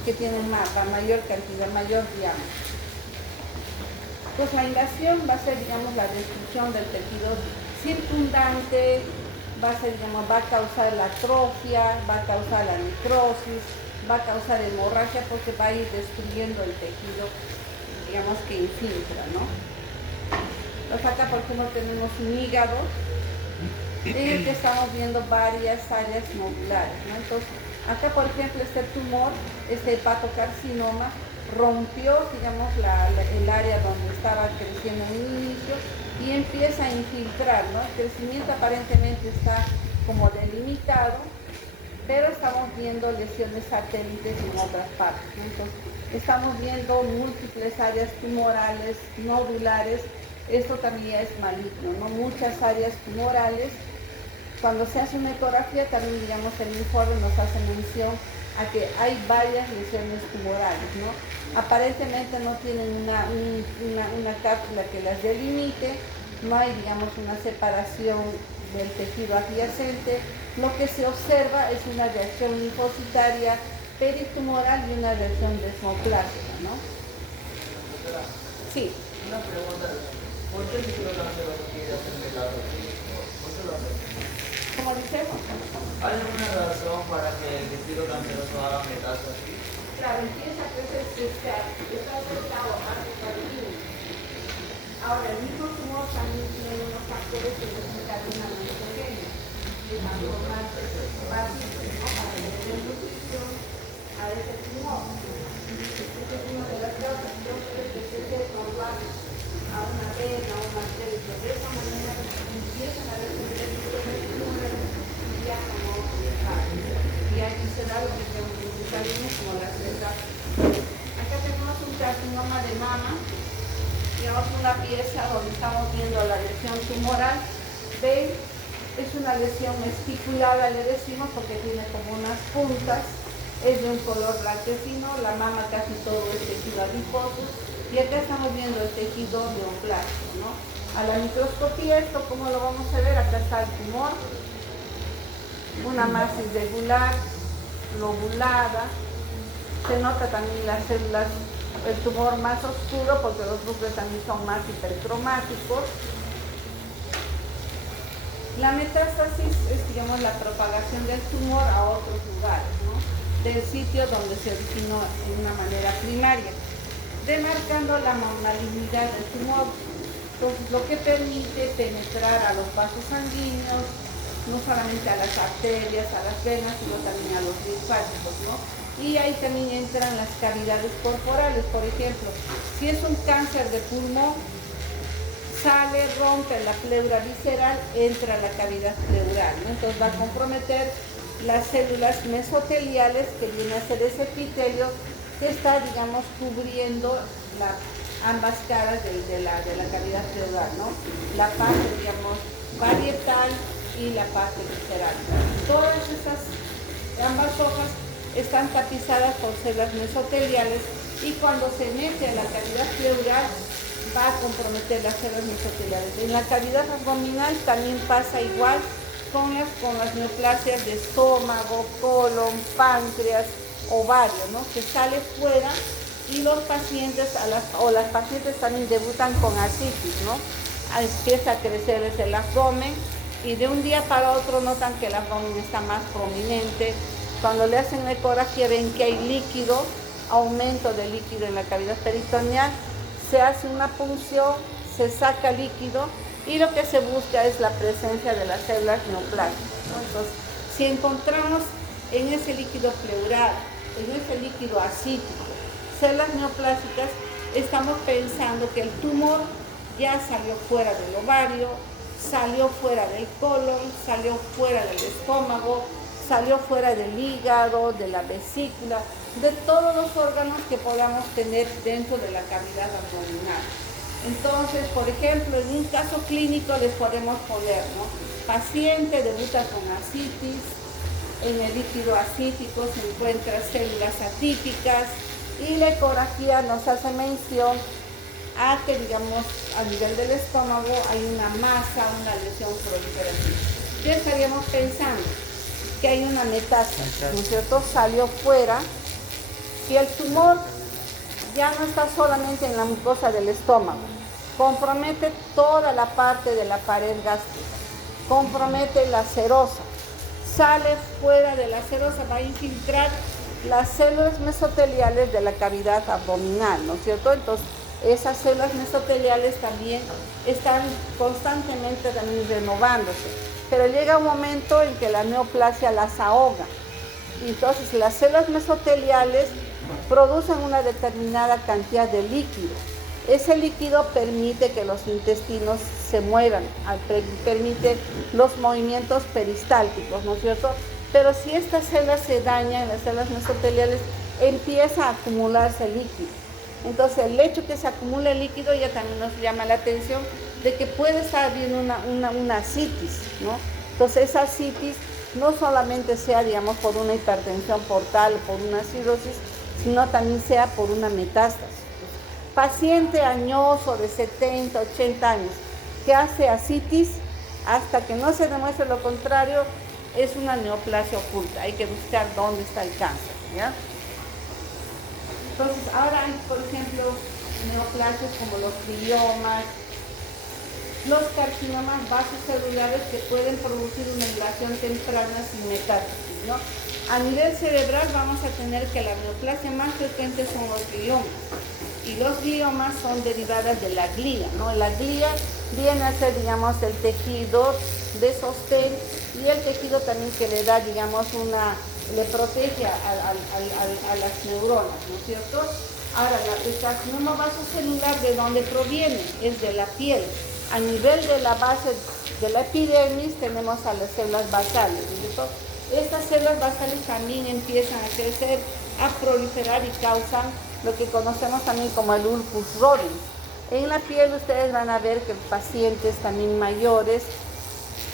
Que tienen mayor cantidad, mayor diámetro. Pues la invasión va a ser, digamos, la destrucción del tejido circundante, va a causar la atrofia, va a causar la necrosis, va a causar hemorragia, porque va a ir destruyendo el tejido, digamos, que infiltra, ¿no? Pues acá, por ejemplo, tenemos un hígado en el que estamos viendo varias áreas nodulares, ¿no? Entonces, acá, por ejemplo, este tumor, este hepatocarcinoma, rompió, digamos, el área donde estaba creciendo en el inicio y empieza a infiltrar, ¿no? El crecimiento aparentemente está como delimitado, pero estamos viendo lesiones satélites en otras partes, ¿no? Entonces, estamos viendo múltiples áreas tumorales, nodulares. Esto también es maligno, ¿no? Muchas áreas tumorales. Cuando se hace una ecografía, también, digamos, el informe nos hace mención a que hay varias lesiones tumorales, ¿no? Aparentemente no tienen una cápsula que las delimite, no hay, digamos, una separación del tejido adyacente. Lo que se observa es una reacción linfocitaria peritumoral y una reacción desmoplástica, ¿no? Sí. Una pregunta, ¿por qué el ciclocáncer quiere hacer metástasis? ¿Por qué lo hace? Como decimos. ¿Hay alguna razón para que el tejido canceroso haga metástasis? Claro, empieza a crecer, está afectado a ahora, el mismo tumor también tiene unos factores que desencadenan muy pequeños, que transforman básicos, ¿no? Para que le den nutrición a ese tumor. Esta es una de las causas, entonces, que se transforma a una vena, a una arteria, de esa manera empiezan a descender los tumores y ya como y aquí se da lo que utilizamos como las letras. Acá tenemos un carcinoma de mama, digamos una pieza donde estamos viendo la lesión tumoral. ¿Ven? Es una lesión especulada, le decimos, porque tiene como unas puntas, es de un color blanquecino, la mama casi todo es tejido adiposo, y acá estamos viendo el tejido neoplásico, ¿no? A la microscopía, esto como lo vamos a ver, acá está el tumor, una masa irregular, lobulada, se nota también las células, el tumor más oscuro porque los núcleos también son más hipercromáticos. La metástasis es, digamos, la propagación del tumor a otros lugares, ¿no? Del sitio donde se originó en una manera primaria, demarcando la malignidad del tumor. Entonces, lo que permite penetrar a los vasos sanguíneos, no solamente a las arterias, a las venas, sino también a los linfáticos, ¿no? Y ahí también entran las cavidades corporales. Por ejemplo, si es un cáncer de pulmón, sale, rompe la pleura visceral, entra a la cavidad pleural, ¿no? Entonces va a comprometer las células mesoteliales, que viene a ser ese epitelio que está, digamos, cubriendo ambas caras de la cavidad pleural, ¿no? La parte, digamos, parietal y la parte visceral. Todas estas, ambas hojas están tapizadas por células mesoteliales y cuando se mete a la cavidad pleural va a comprometer las células mesoteliales. En la cavidad abdominal también pasa igual con las neoplasias de estómago, colon, páncreas, ovario, ¿no? Que sale fuera y los pacientes las pacientes también debutan con ascitis, ¿no? Empieza a crecer desde el abdomen y de un día para otro notan que el abdomen está más prominente. Cuando le hacen la ecografía ven que hay líquido, aumento de líquido en la cavidad peritoneal, se hace una punción, se saca líquido y lo que se busca es la presencia de las células neoplásicas, ¿no? Entonces, si encontramos en ese líquido pleural, en ese líquido ascítico, células neoplásicas, estamos pensando que el tumor ya salió fuera del ovario, salió fuera del colon, salió fuera del estómago, salió fuera del hígado, de la vesícula, de todos los órganos que podamos tener dentro de la cavidad abdominal. Entonces, por ejemplo, en un caso clínico les podemos poner, ¿no? Paciente debuta con ascitis, en el líquido ascítico se encuentran células atípicas y la ecografía nos hace mención a que, digamos, a nivel del estómago hay una masa, una lesión proliferativa. ¿Qué estaríamos pensando? Que hay una metástasis, ¿no es cierto? Salió fuera y el tumor ya no está solamente en la mucosa del estómago, compromete toda la parte de la pared gástrica, compromete la serosa, sale fuera de la serosa, va a infiltrar las células mesoteliales de la cavidad abdominal, ¿no es cierto? Entonces, esas células mesoteliales también están constantemente también renovándose, pero llega un momento en que la neoplasia las ahoga. Y entonces las células mesoteliales producen una determinada cantidad de líquido. Ese líquido permite que los intestinos se muevan, permite los movimientos peristálticos, ¿no es cierto? Pero si estas células se dañan, las células mesoteliales, empieza a acumularse líquido. Entonces el hecho que se acumule líquido ya también nos llama la atención de que puede estar habiendo una ascitis, ¿no? Entonces esa ascitis no solamente sea, digamos, por una hipertensión portal, por una cirrosis, sino también sea por una metástasis. Paciente añoso de 70, 80 años que hace ascitis, hasta que no se demuestre lo contrario, es una neoplasia oculta. Hay que buscar dónde está el cáncer, ¿ya? Entonces, ahora hay, por ejemplo, neoplasias como los gliomas, los carcinomas vasocelulares que pueden producir una invasión temprana sin metástasis, ¿no? A nivel cerebral vamos a tener que la neoplasia más frecuente son los gliomas. Y los gliomas son derivadas de la glía, ¿no? La glía viene a ser, digamos, el tejido de sostén y el tejido también que le da, digamos, le protege a las neuronas, ¿no es cierto? Ahora, el carcinoma vasocelular, ¿de dónde proviene? Es de la piel. A nivel de la base de la epidermis tenemos a las células basales, ¿no es cierto? Estas células basales también empiezan a crecer, a proliferar y causan lo que conocemos también como el ulcus rodens. En la piel ustedes van a ver que los pacientes también mayores,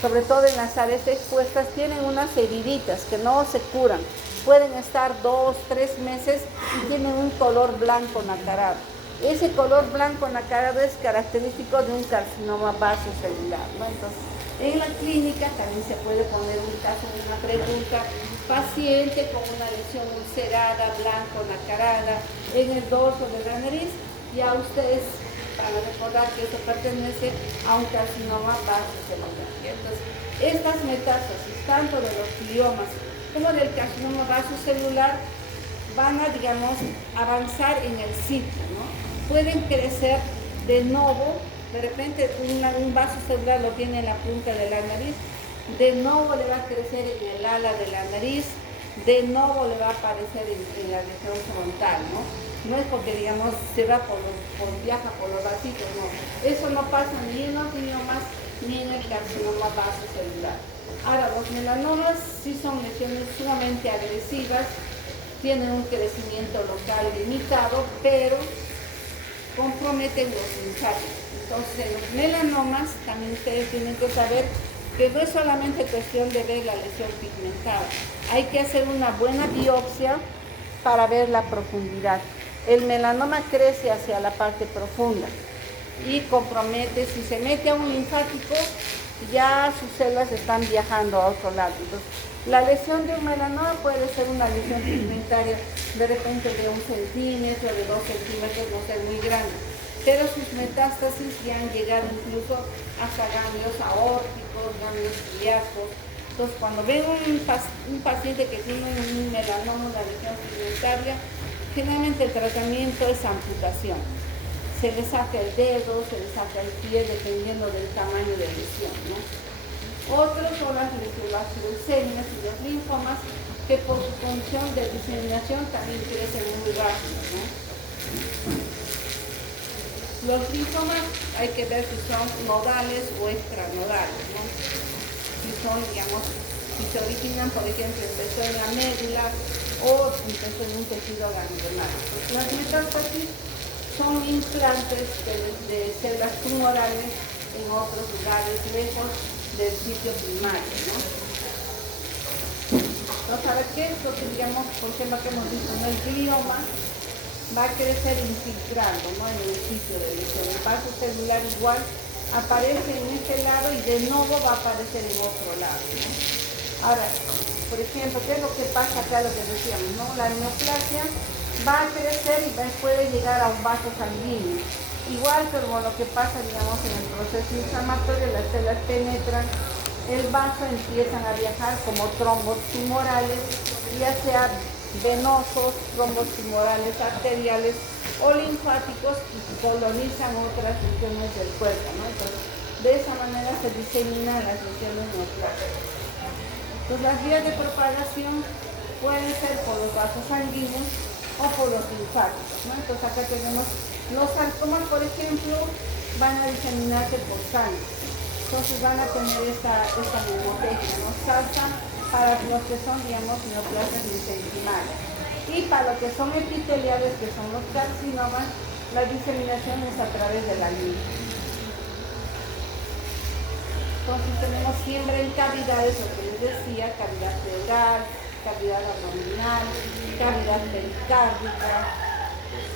sobre todo en las áreas expuestas, tienen unas heriditas que no se curan. Pueden estar 2, 3 meses y tienen un color blanco nacarado. Ese color blanco nacarado es característico de un carcinoma vasocelular, ¿no? Entonces, en la clínica también se puede poner un caso, una pregunta: paciente con una lesión ulcerada, blanco nacarada, en el dorso de la nariz, ya ustedes van a recordar que eso pertenece a un carcinoma vasocelular. Entonces, estas metástasis, tanto de los gliomas como del carcinoma vasocelular, van a, digamos, avanzar en el sitio, ¿no? Pueden crecer de nuevo, de repente un vaso celular lo tiene en la punta de la nariz, de nuevo le va a crecer en el ala de la nariz, de nuevo le va a aparecer en la región frontal, ¿no? No es porque, digamos, se va viaja por los vasitos, no. Eso no pasa ni en los gliomas ni en el carcinoma vasocelular. Ahora, los melanomas sí son lesiones sumamente agresivas, tienen un crecimiento local limitado, pero comprometen los linfáticos. Entonces, los melanomas también ustedes tienen que saber que no es solamente cuestión de ver la lesión pigmentada. Hay que hacer una buena biopsia para ver la profundidad. El melanoma crece hacia la parte profunda y compromete, si se mete a un linfático, ya sus células están viajando a otro lado. Entonces, la lesión de un melanoma puede ser una lesión pigmentaria de repente de 1 centímetro, de 2 centímetros, no ser muy grande, pero sus metástasis ya han llegado incluso hasta ganglios aórticos, ganglios ciliacos. Entonces, cuando ven un paciente que tiene un melanoma, una lesión pigmentaria, generalmente el tratamiento es amputación. Se le saca el dedo, se le saca el pie, dependiendo del tamaño de lesión, ¿no? Otros son las leucemias y los linfomas, que por su condición de diseminación también crecen muy rápido, ¿no? Los linfomas hay que ver si son nodales o extranodales, ¿no? Si son, digamos, si se originan, por ejemplo, empezó en la médula o empezó en un tejido ganglionar. Las metástasis son implantes de células tumorales en otros lugares lejos del sitio primario, ¿no? Entonces, a ver qué es lo que, digamos, por ejemplo, que hemos visto, ¿no? El glioma va a crecer infiltrando, ¿no? En el sitio de lesión. El vaso celular igual aparece en este lado y de nuevo va a aparecer en otro lado, ¿no? Ahora, por ejemplo, ¿qué es lo que pasa acá? Lo que decíamos, ¿no? La neoplasia va a crecer y puede llegar a un vaso sanguíneo. Igual como lo que pasa, digamos, en el proceso inflamatorio, las células penetran el vaso, empiezan a viajar como trombos tumorales, ya sea venosos, trombos tumorales arteriales o linfáticos, y colonizan otras regiones del cuerpo, ¿no? Entonces, de esa manera se diseminan las lesiones neoplásicas. Entonces, las vías de propagación pueden ser por los vasos sanguíneos, o por los linfáticos, ¿no? Entonces acá tenemos los sarcomas, por ejemplo, van a diseminarse por sangre. Entonces van a tener esta mnemotecnia, ¿no? Salsa para los que son, digamos, neoplasias mesenquimales. Y para los que son epiteliales, que son los carcinomas, la diseminación es a través de la linfa. Entonces tenemos siempre en cavidades, lo que les decía, cavidad pleural, cavidad abdominal, cavidad pericárdica,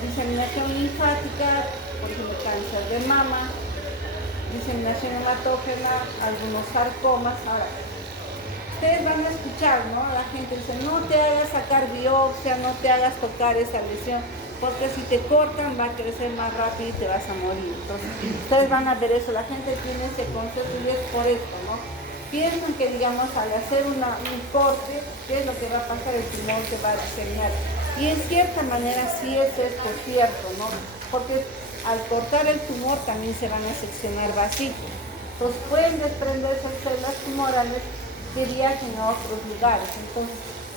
diseminación linfática, por ejemplo, cáncer de mama, diseminación hematógena, algunos sarcomas. Ahora, ustedes van a escuchar, ¿no? La gente dice, no te hagas sacar biopsia, no te hagas tocar esa lesión, porque si te cortan va a crecer más rápido y te vas a morir. Entonces, ustedes van a ver eso, la gente tiene ese concepto y es por esto, ¿no? Piensan que, digamos, al hacer un corte, ¿qué es lo que va a pasar? El tumor se va a diseminar. Y en cierta manera sí es esto cierto, ¿no? Porque al cortar el tumor también se van a seccionar vasitos. Entonces pueden desprenderse células tumorales que viajen a otros lugares. Entonces,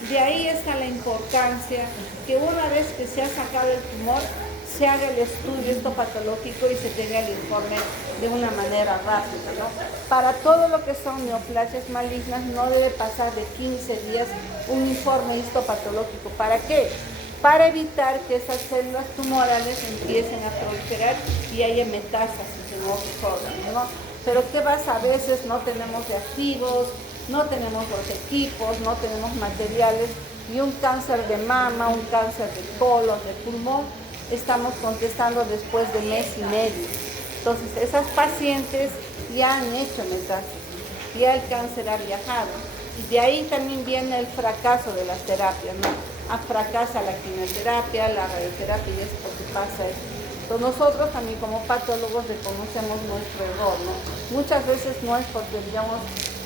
de ahí está la importancia que una vez que se ha sacado el tumor, se haga el estudio histopatológico y se tenga el informe de una manera rápida, ¿no? Para todo lo que son neoplasias malignas no debe pasar de 15 días un informe histopatológico. ¿Para qué? Para evitar que esas células tumorales empiecen a proliferar y haya metástasis en otros órganos, ¿no? Pero ¿qué pasa? A veces no tenemos reactivos, no tenemos los equipos, no tenemos materiales y un cáncer de mama, un cáncer de colon, de pulmón, estamos contestando después de mes y medio. Entonces, esas pacientes ya han hecho metástasis, ya el cáncer ha viajado. Y de ahí también viene el fracaso de las terapias, ¿no? Fracasa la quimioterapia, la radioterapia, y es porque pasa eso. Entonces, nosotros también como patólogos reconocemos nuestro error, ¿no? Muchas veces no es porque, digamos,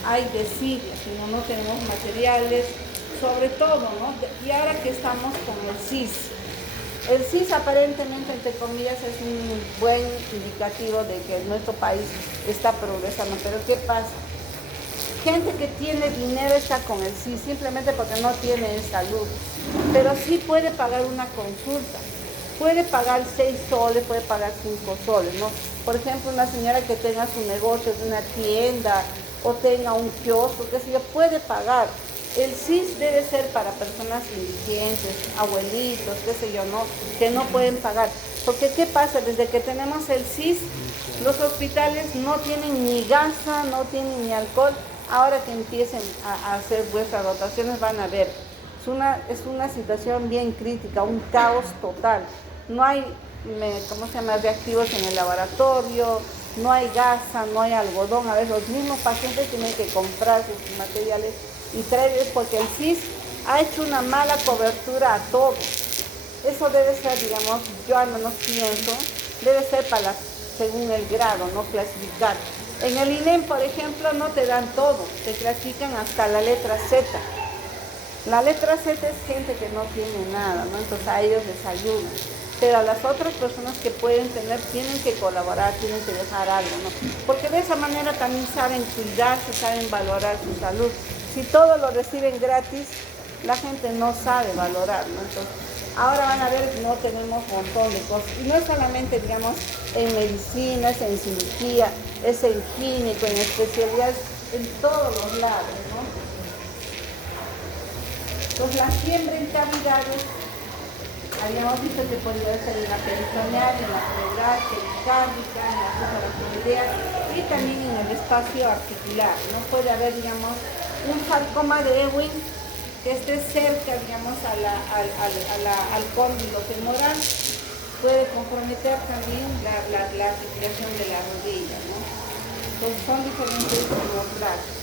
hay desidia, sino no tenemos materiales, sobre todo, ¿no? Y ahora que estamos con el CIS. El CIS aparentemente, entre comillas, es un buen indicativo de que nuestro país está progresando, pero ¿qué pasa? Gente que tiene dinero está con el CIS simplemente porque no tiene salud, pero sí puede pagar una consulta, puede pagar 6 soles, puede pagar 5 soles, ¿no? Por ejemplo, una señora que tenga su negocio de una tienda o tenga un kiosco, qué sé yo, puede pagar. El CIS debe ser para personas indigentes, abuelitos, qué sé yo, ¿no? Que no pueden pagar. Porque ¿qué pasa? Desde que tenemos el CIS, los hospitales no tienen ni gasa, no tienen ni alcohol. Ahora que empiecen a hacer vuestras rotaciones van a ver. Es una situación bien crítica, un caos total. No hay, reactivos en el laboratorio, no hay gasa, no hay algodón. A veces los mismos pacientes tienen que comprar sus materiales y traerles porque el CIS ha hecho una mala cobertura a todo. Eso debe ser, digamos, yo al menos pienso, debe ser según el grado, no clasificar. En el INEM, por ejemplo, no te dan todo, te clasifican hasta la letra Z. La letra Z es gente que no tiene nada, ¿no? Entonces a ellos les ayudan. Pero a las otras personas que pueden tener, tienen que colaborar, tienen que dejar algo, ¿no? Porque de esa manera también saben cuidarse, saben valorar su salud. Si todo lo reciben gratis, la gente no sabe valorar, ¿no? Entonces, ahora van a ver que no tenemos un montón de cosas. Y no es solamente, digamos, en medicina, es en cirugía, es en químico, en especialidades, en todos los lados, ¿no? Entonces, la siembra en cavidades, habíamos visto que podría ser en la peritoneal, en la pleural, pericárdica, en la fosa tiroidea y también en el espacio articular, ¿no? Puede haber, digamos, un sarcoma de Ewing que esté cerca, digamos, al cóndilo femoral, puede comprometer también la articulación de la rodilla, ¿no? Entonces son diferentes hemorragias.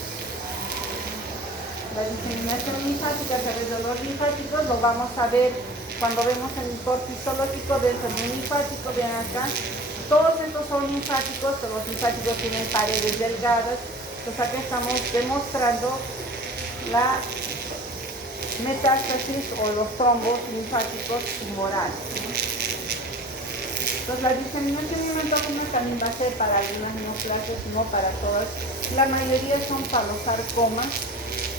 La diseminación linfática a través de los linfáticos lo vamos a ver cuando vemos el corte histológico dentro de un linfático. Vean acá, todos estos son linfáticos, pero los linfáticos tienen paredes delgadas. Entonces acá estamos demostrando la metástasis o los trombos linfáticos tumorales. Entonces la diseminación hematógena también va a ser para algunas neoplasias, no para todas. La mayoría son para los sarcomas.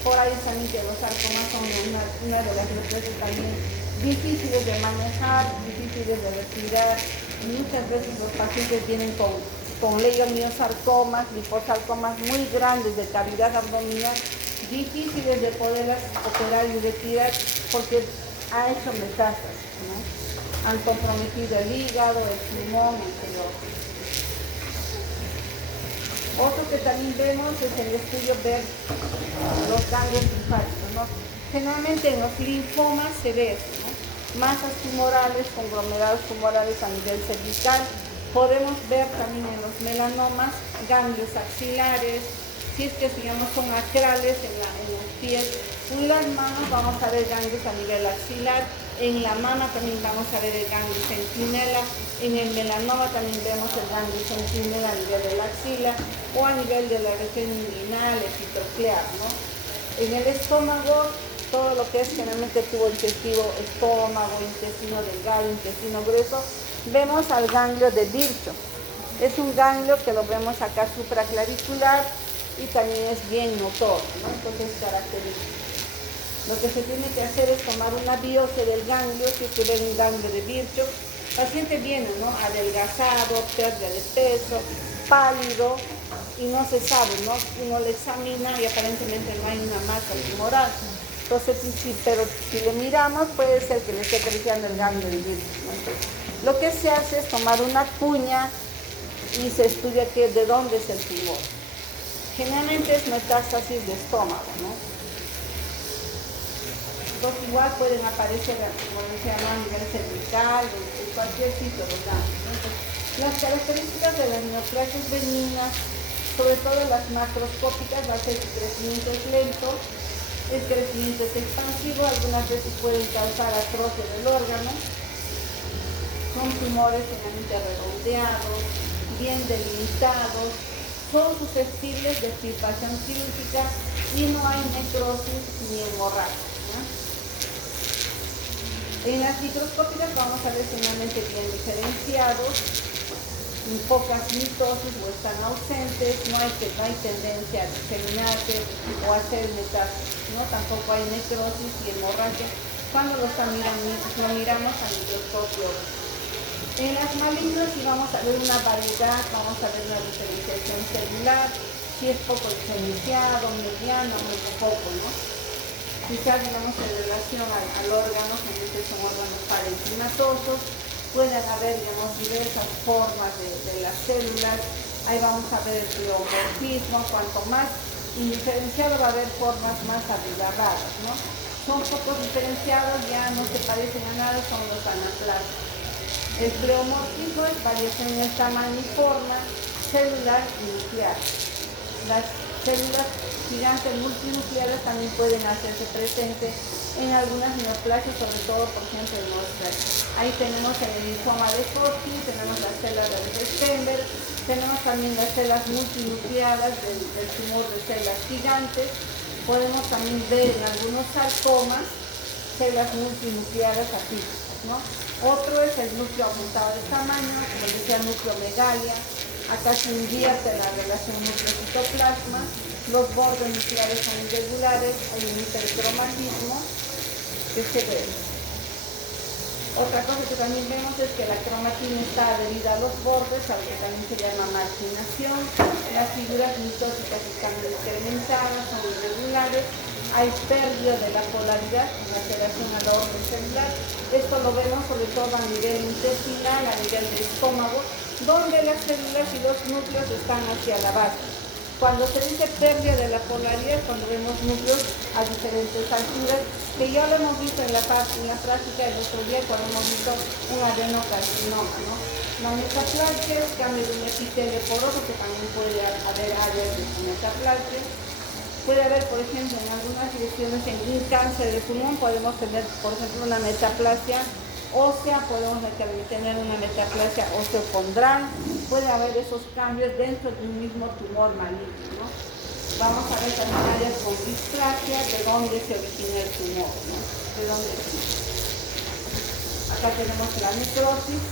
Por ahí también que los sarcomas son una de las neoplasias también difíciles de manejar, difíciles de retirar. Muchas veces los pacientes vienen con leiomyosarcomas, liposarcomas muy grandes de cavidad abdominal, difíciles de poderlas operar y retirar porque ha hecho metástasis, ¿no? Han comprometido el hígado, el pulmón, entre otros. Otro que también vemos es el estudio ver los ganglios linfáticos, ¿no? Generalmente en los linfomas se ve esto, ¿no? Masas tumorales, conglomerados tumorales a nivel cervical. Podemos ver también en los melanomas ganglios axilares. Si es que digamos son acrales en los pies o en las manos, vamos a ver ganglios a nivel axilar. En la mano también vamos a ver el ganglio centinela. En el melanoma también vemos el ganglio centinela a nivel de la axila o a nivel de la región inguinal, epitoclear, ¿no? En el estómago, todo lo que es generalmente tubo digestivo, estómago, intestino delgado, intestino grueso, vemos al ganglio de Virchow. Es un ganglio que lo vemos acá supraclavicular y también es bien notorio, ¿no? Entonces es característico. Lo que se tiene que hacer es tomar una biopsia del ganglio, si se ve un ganglio de Virchow. El paciente viene, ¿no? Adelgazado, pérdida de peso, pálido y no se sabe, ¿no? Uno le examina y aparentemente no hay una masa tumoral. Entonces, pero si le miramos, puede ser que le esté creciendo el ganglio de Virchow, ¿no? Entonces, lo que se hace es tomar una cuña y se estudia de dónde es el tumor. Generalmente es metástasis de estómago, ¿no? Entonces igual pueden aparecer, como decía, a nivel cervical, en cualquier sitio, ¿verdad? Entonces, las características de las neoplasias benignas, sobre todo las macroscópicas, va a ser que el crecimiento es lento, el crecimiento es expansivo, algunas veces pueden causar atrofia del órgano, son tumores generalmente redondeados, bien delimitados, son susceptibles de extirpación quirúrgica y no hay necrosis ni hemorragia, ¿no? En las microscópicas vamos a ver generalmente bien diferenciados, pocas mitosis o están ausentes, no hay tendencia a diseminarse o a hacer metástasis, ¿no? Tampoco hay necrosis y hemorragia cuando lo miramos a microscopio. En las malignas sí vamos a ver una variedad, vamos a ver una diferenciación celular, si es poco diferenciado, mediano, muy poco, ¿no? Quizás, digamos, en relación al órgano, que son órganos parenquimatosos, pueden haber, digamos, diversas formas de las células. Ahí vamos a ver el pleomorfismo, cuanto más indiferenciado va a haber formas más abigarradas, ¿no? Son pocos diferenciados, ya no se parecen a nada, son los anaplasmas. El pleomorfismo es variación en el tamaño y forma celular y nuclear. Las células gigantes multinucleares también pueden hacerse presentes en algunas neoplasias, sobre todo, por ejemplo, en nuestras. Ahí tenemos el linfoma de Hodgkin, tenemos las células de Stenberg, tenemos también las células multinucleadas del tumor de células gigantes. Podemos también ver en algunos sarcomas células multinucleadas atípicas, ¿no? Otro es el núcleo aumentado de tamaño, como decía, nucleomegalia. Acá se invierte la relación núcleo-citoplasma, los bordes nucleares son irregulares, hay un hipercromatismo que se ve. Otra cosa que también vemos es que la cromatina está adherida a los bordes, algo que también se llama marginación. Las figuras mitóticas están incrementadas, son irregulares. Hay pérdida de la polaridad en la alteración al orden celular. Esto lo vemos sobre todo a nivel intestinal, a nivel del estómago, donde las células y los núcleos están hacia la base. Cuando se dice pérdida de la polaridad, cuando vemos núcleos a diferentes alturas, que ya lo hemos visto en la práctica del otro día cuando hemos visto un adenocarcinoma, ¿no? La metaplasia es cambio de un epitelio poroso, que también puede haber áreas de metaplasia. Puede haber, por ejemplo, en algunas lesiones en un cáncer de pulmón, podemos tener, por ejemplo, una metaplasia ósea, podemos tener una metaplasia osteocondral, puede haber esos cambios dentro de un mismo tumor maligno, ¿no? Vamos a ver también áreas con displasia, de dónde se origina el tumor, ¿no? De dónde acá tenemos la necrosis,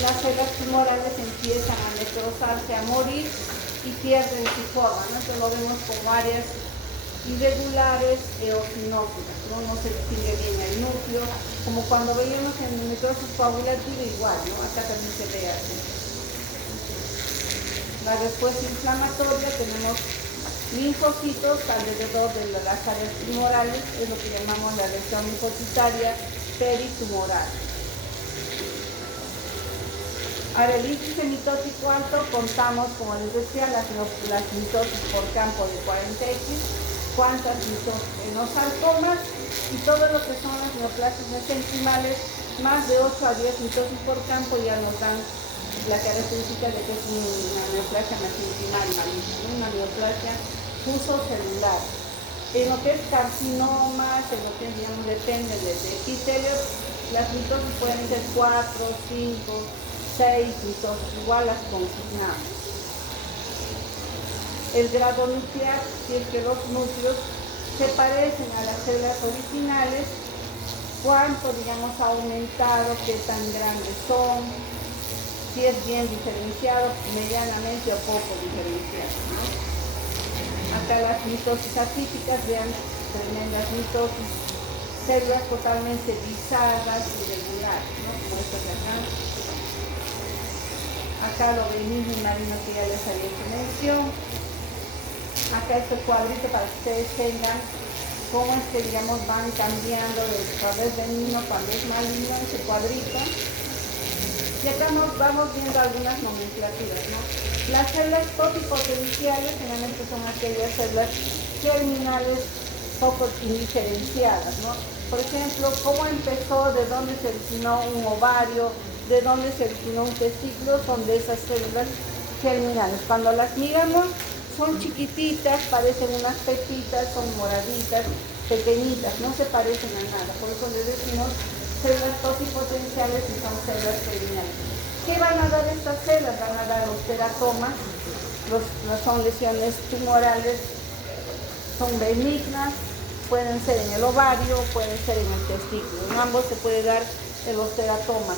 las células tumorales empiezan a necrosarse, a morir y pierden su forma, ¿no? Entonces lo vemos como áreas irregulares, eosinófilas, no se distingue bien el núcleo, como cuando veíamos en el necrosis coagulativa igual, ¿no? Acá también se ve así. La respuesta inflamatoria, tenemos linfocitos alrededor de las áreas tumorales, es lo que llamamos la lesión linfocitaria peritumoral. Ahora, el índice mitótico alto, contamos, como les decía, las mitosis por campo de 40X, cuántas mitosis en los sarcomas y todo lo que son las neoplasias mesenquimales, más de 8 a 10 mitosis por campo ya nos dan la característica de que es una neoplasia mesenquimal maligna, una neoplasia fuso-celular. En lo que es carcinomas, en lo que digamos, depende del epitelio, las mitosis pueden ser 4, 5, 6 mitosis, igual las consignamos. El grado nuclear, si es que los núcleos se parecen a las células originales, cuánto, digamos, ha aumentado, qué tan grandes son, si es bien diferenciado, medianamente o poco diferenciado, ¿no? Acá las mitosis atípicas, vean, tremendas mitosis, células totalmente bizarras, irregulares, ¿no? Como estas de acá. Acá lo benigno y maligno que ya les había hecho mención. Acá este cuadrito para que ustedes tengan cómo es que, digamos, van cambiando de cuando es benigno, cuando es maligno, ese cuadrito. Y acá vamos viendo algunas nomenclaturas, ¿no? Las células totipotenciales generalmente son aquellas células germinales poco indiferenciadas, ¿no? Por ejemplo, cómo empezó, de dónde se originó un ovario, de dónde se originó un testículo, son de esas células germinales. Cuando las miramos, son chiquititas, parecen unas pepitas, son moraditas, pequeñitas, no se parecen a nada. Por eso les decimos células totipotenciales y son células germinales. ¿Qué van a dar estas células? Van a dar los teratomas, son lesiones tumorales, son benignas, pueden ser en el ovario, pueden ser en el testículo. En ambos se puede dar en los teratomas.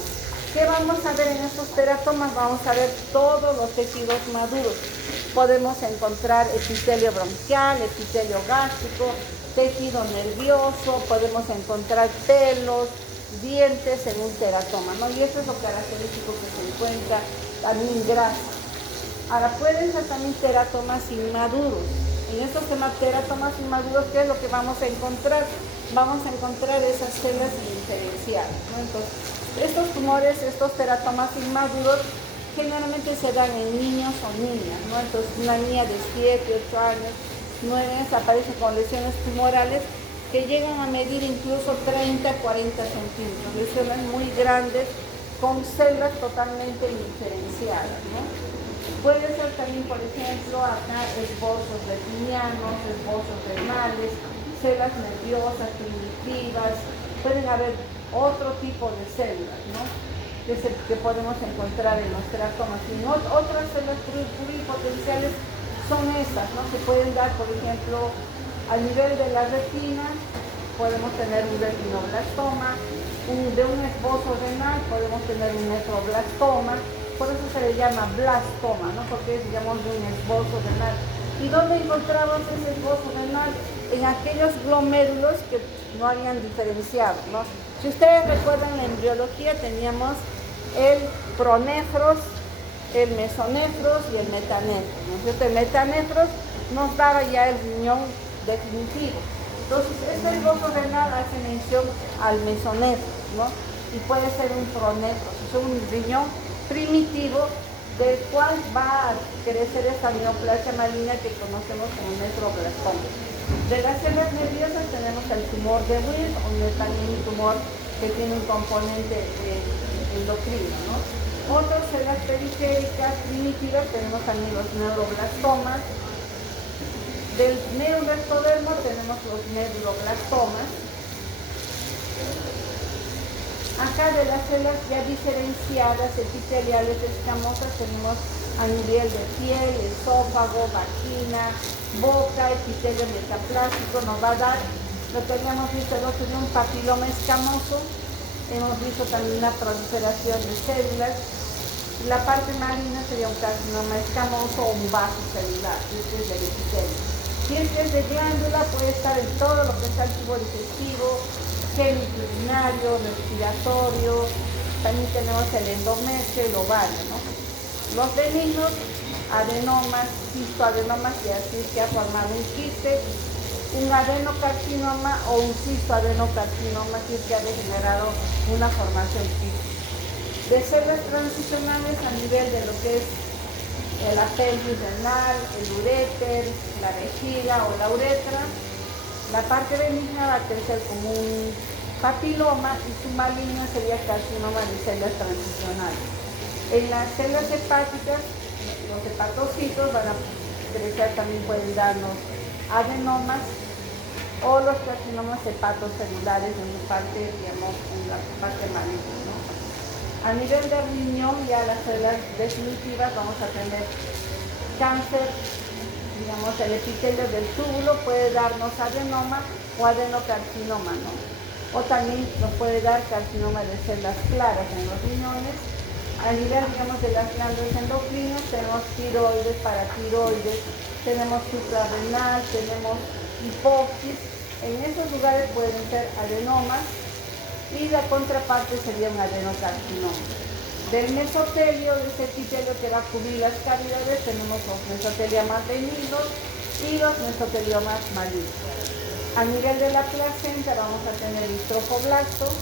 ¿Qué vamos a ver en estos teratomas? Vamos a ver todos los tejidos maduros. Podemos encontrar epitelio bronquial, epitelio gástrico, tejido nervioso, podemos encontrar pelos, dientes en un teratoma, ¿no? Y eso es lo característico que se encuentra también grasa. Ahora, pueden ser también teratomas inmaduros. En estos teratomas inmaduros, ¿qué es lo que vamos a encontrar? Vamos a encontrar esas células indiferenciadas, ¿no? Entonces, estos tumores, estos teratomas inmaduros, generalmente se dan en niños o niñas, ¿no? Entonces, una niña de 7, 8 años, 9 años aparece con lesiones tumorales que llegan a medir incluso 30, 40 centímetros, lesiones muy grandes con células totalmente indiferenciadas, ¿no? Puede ser también, por ejemplo, acá esbozos retinianos, esbozos renales, células nerviosas, primitivas, pueden haber otro tipo de células, ¿no? Que podemos encontrar en los teratomas. Y otras células pluripotenciales son estas, ¿no? Que pueden dar, por ejemplo, al nivel de la retina, podemos tener un retinoblastoma, de un esbozo renal podemos tener un nefroblastoma, por eso se le llama blastoma, ¿no? Porque es, digamos, de un esbozo renal. ¿Y dónde encontramos ese esbozo renal? En aquellos glomérulos que no habían diferenciado, ¿no? Si ustedes recuerdan la embriología, teníamos el pronefros, el mesonefros y el metanefros, ¿no? Entonces, el metanefros nos daba ya el riñón definitivo. Entonces, este esbozo renal hace mención al mesonefros, ¿no? Y puede ser un pronefros, es un riñón primitivo del cual va a crecer esta neoplasia maligna que conocemos como nefroblastoma. De las células nerviosas tenemos el tumor de Wills, también un tumor que tiene un componente endocrino, ¿no? Otras células periféricas primitivas tenemos también los neuroblastomas. Del neuroectodermo tenemos los neuroblastomas. Acá de las células ya diferenciadas, epiteliales, escamosas, tenemos a nivel de piel, esófago, vagina, boca, epitelio metaplástico, nos va a dar lo que habíamos visto el otro día, un papiloma escamoso. Hemos visto también la proliferación de células. La parte maligna sería un carcinoma escamoso o un vaso celular, este es el epitelio. Si es que es de glándula, puede estar en todo lo que está el tubo digestivo, genitourinario, respiratorio, también tenemos el endometrio, el ovario, ¿no? Los benignos, adenomas, cistoadenomas, y así es que ha formado un quiste, un adenocarcinoma o un cistoadenocarcinoma, que es que ha degenerado una formación quística. De células transicionales a nivel de lo que es la pelvis renal, el uréter, la vejiga o la uretra, la parte benigna va a crecer como un papiloma y su maligno sería carcinoma de células transicionales. En las células hepáticas, los hepatocitos van a crecer, también pueden darnos adenomas o los carcinomas hepatocelulares en la parte, digamos, en la parte maligna, ¿no? A nivel de riñón, ya las células definitivas, vamos a tener cáncer, digamos, el epitelio del túbulo puede darnos adenoma o adenocarcinoma, ¿no? O también nos puede dar carcinoma de células claras en los riñones. A nivel, digamos, de las glándulas endocrinas, tenemos tiroides, paratiroides, tenemos suprarrenal, tenemos hipófisis. En esos lugares pueden ser adenomas y la contraparte sería un adenocarcinoma. Del mesotelio, de ese epitelio que va a cubrir las cavidades, tenemos los mesoteliomas benignos y los mesoteliomas malignos. A nivel de la placenta vamos a tener el trofoblasto.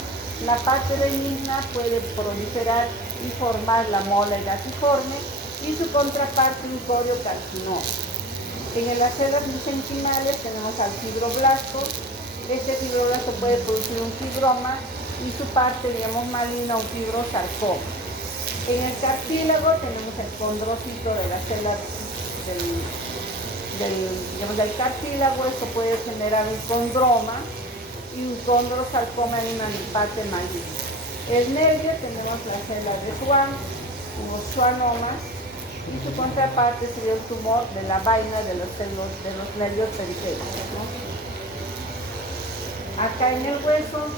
La parte benigna puede proliferar y formar la mola hidatiforme y su contraparte un coriocarcinoma. En las células mesenquimales tenemos al fibroblasto. Este fibroblasto puede producir un fibroma y su parte, digamos, maligna, un fibrosarcoma. En el cartílago tenemos el condrocito de las células del cartílago. Esto puede generar un condroma y un condrosarcoma en una parte maligna. El nervio tenemos las células de Schwann, los schwannomas, y su contraparte sería el tumor de la vaina de los nervios periféricos, ¿no? Acá en el hueso,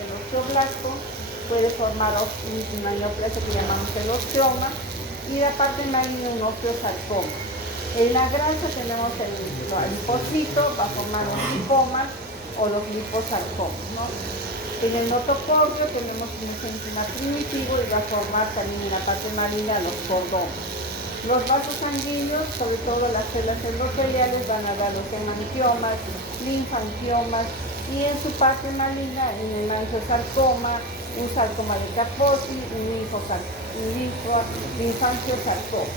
el osteoblasto puede formar una neoplasia que llamamos el osteoma y la parte maligna un osteosarcoma. En la grasa tenemos el lipocito, va a formar los lipomas o los liposarcomas, ¿no? En el notocorio tenemos un mesénquima primitivo y va a formar también en la parte maligna los cordones. Los vasos sanguíneos, sobre todo las células endoteliales, van a dar los hemangiomas, linfangiomas y en su parte maligna un hemangiosarcoma, un sarcoma de Kaposi, un linfangiosarcoma.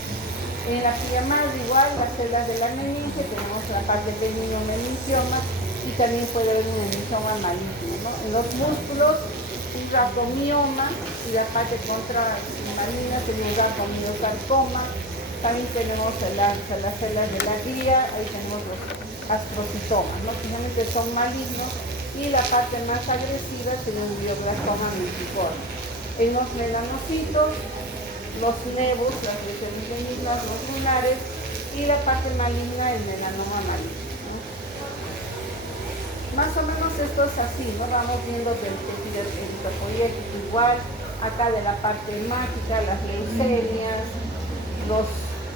En la piramada igual, las células de la meninge, tenemos la parte benigno meningioma y también puede haber un meningioma maligno, ¿no? En los músculos, un racomioma y la parte contramaligna sería un racomiosarcoma. También tenemos las células de la glía, ahí tenemos los astrocitomas, ¿no? Finalmente son malignos y la parte más agresiva sería un glioblastoma multiforme. En los melanocitos, los nevos, las lesiones benignas, los lunares y la parte maligna, el melanoma maligno, ¿no? Más o menos esto es así, ¿no? Vamos viendo del tejido eritropoyético igual, acá de la parte hemática, las leucemias,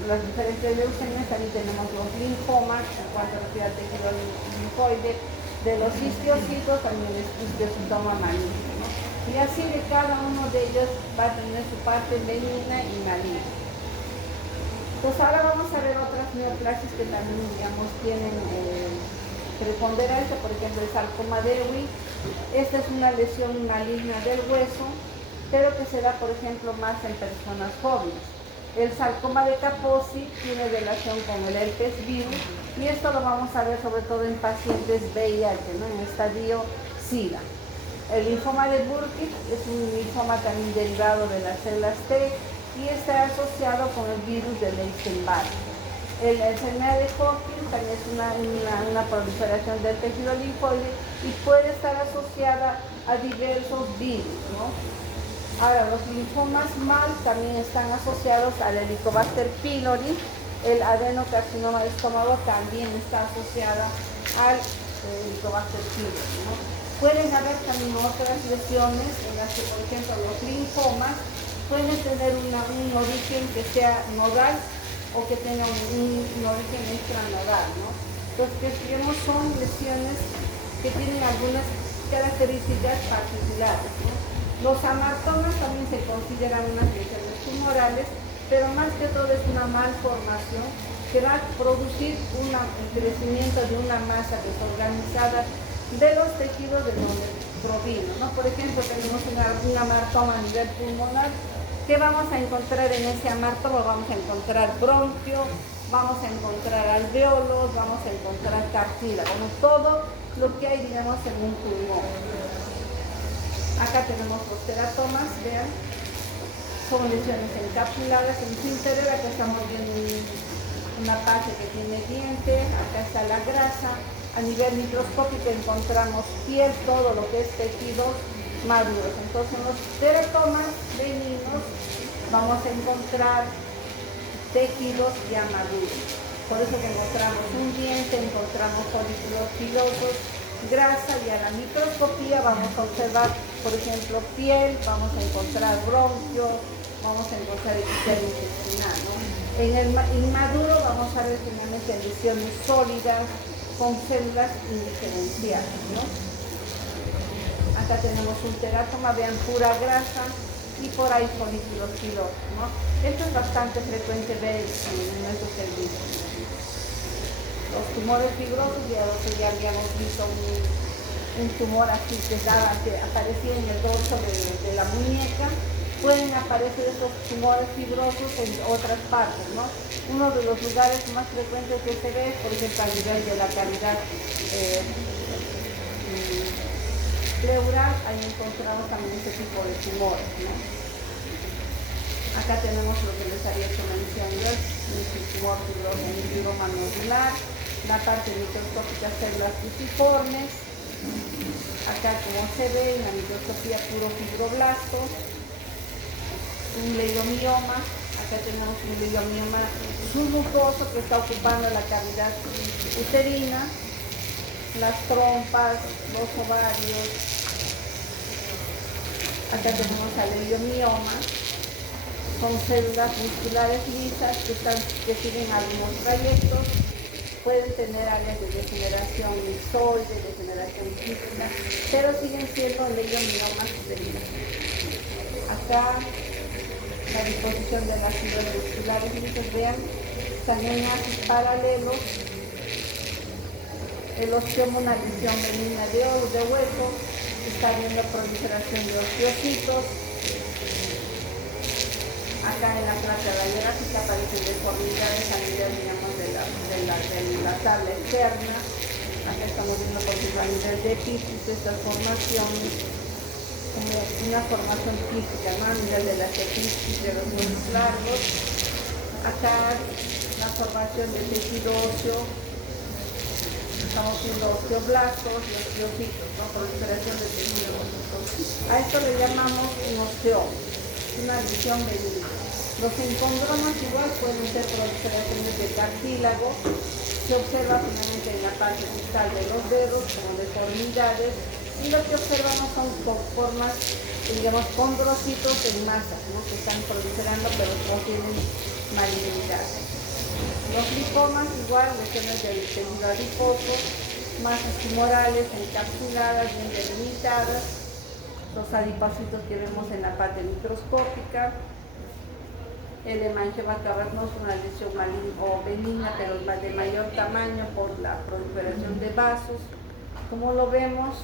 las diferentes leucemias, también tenemos los linfomas, en cuanto a al tejido linfoide, de los histiocitos, también el histiocitoma maligno, ¿no? Y así de cada uno de ellos va a tener su parte benigna y maligna. Pues ahora vamos a ver otras neoplasias que también, digamos, tienen preponderancia, por ejemplo, el sarcoma de Ewing. Esta es una lesión maligna del hueso, pero que se da, por ejemplo, más en personas jóvenes. El sarcoma de Kaposi tiene relación con el herpes virus y esto lo vamos a ver sobre todo en pacientes VIH, ¿no? En estadio SIDA. El linfoma de Burkitt es un linfoma también derivado de las células T y está asociado con el virus de Epstein-Barr. La enfermedad de Hodgkin también es una proliferación del tejido linfoide y puede estar asociada a diversos virus, ¿no? Ahora, los linfomas MAL también están asociados al Helicobacter pylori. El adenocarcinoma de estómago también está asociada al Helicobacter pylori, ¿no? Pueden haber también otras lesiones en las que, por ejemplo, los linfomas pueden tener un origen que sea nodal o que tenga un origen extranodal, ¿no? Entonces, que digamos, son lesiones que tienen algunas características particulares, ¿no? Los amartomas también se consideran unas lesiones tumorales, pero más que todo es una malformación que va a producir el crecimiento de una masa desorganizada de los tejidos de donde provino, ¿no? Por ejemplo, tenemos un amartoma a nivel pulmonar. ¿Qué vamos a encontrar en ese amartoma? Vamos a encontrar bronquio, vamos a encontrar alveolos, vamos a encontrar cartílago, ¿no? Todo lo que hay, digamos, en un pulmón. Acá tenemos los teratomas, vean, son lesiones encapsuladas en su interior. Acá estamos viendo una parte que tiene diente, acá está la grasa. A nivel microscópico encontramos piel, todo lo que es tejidos maduros. Entonces en los teratomas benignos vamos a encontrar tejidos ya maduros. Por eso que encontramos un diente, encontramos folículos pilosos, grasa, y a la microscopía vamos a observar, por ejemplo, piel, vamos a encontrar bronquios, vamos a encontrar epitelio intestinal, ¿no? En el inmaduro vamos a ver finalmente lesiones sólidas con células indiferenciadas, ¿no? Acá tenemos un teratoma, vean, pura grasa, y por ahí folículos pilosos, ¿no? Esto es bastante frecuente ver en nuestros servicios. Los tumores fibrosos, ya habíamos visto un tumor así que aparecía en el dorso de la muñeca. Pueden aparecer estos tumores fibrosos en otras partes, ¿no? Uno de los lugares más frecuentes que se ve, por ejemplo, a nivel de la cavidad pleural, ahí encontramos también este tipo de tumores, ¿no? Acá tenemos lo que les había hecho mención yo, un tumor fibroso en el fibroma nodular, la parte microscópica, células fusiformes. Acá, como se ve en la microscopía, puro fibroblasto. Un leiomioma, acá tenemos un leiomioma submucoso que está ocupando la cavidad uterina, las trompas, los ovarios. Acá tenemos al leiomioma, son células musculares lisas que siguen algunos trayectos, pueden tener áreas de degeneración lisoide, degeneración quística, pero siguen siendo leiomiomas uterinos. Acá la disposición de las fibras musculares lisas, vean, están en enlaces paralelos. El osteoma, una lesión benigna de hueso, está habiendo proliferación de osteocitos. Acá en la placa radiográfica aparecen deformidades a nivel, digamos, de la tabla externa. Acá estamos viendo, por ejemplo, a nivel de epifisis, estas formaciones, como una formación física, ¿no? A nivel de las epifisis de los miembros largos. Acá la formación de tejido óseo, estamos viendo osteoblastos y osteocitos, ¿no? Proliferación de tejido óseo. A esto le llamamos un osteoma, una lesión benigna. Los encondromas igual pueden ser proliferaciones de cartílago, se observa finalmente en la parte distal de los dedos como deformidades, y lo que observamos son formas, digamos, condrocitos en masas, ¿no? Que están proliferando pero no tienen malignidad. Los lipomas igual, lesiones del tejido adiposo, masas tumorales encapsuladas, bien delimitadas, los adipocitos que vemos en la parte microscópica. El hemangioma cavernoso, una lesión maligna o benigna, pero de mayor tamaño por la proliferación de vasos. Como lo vemos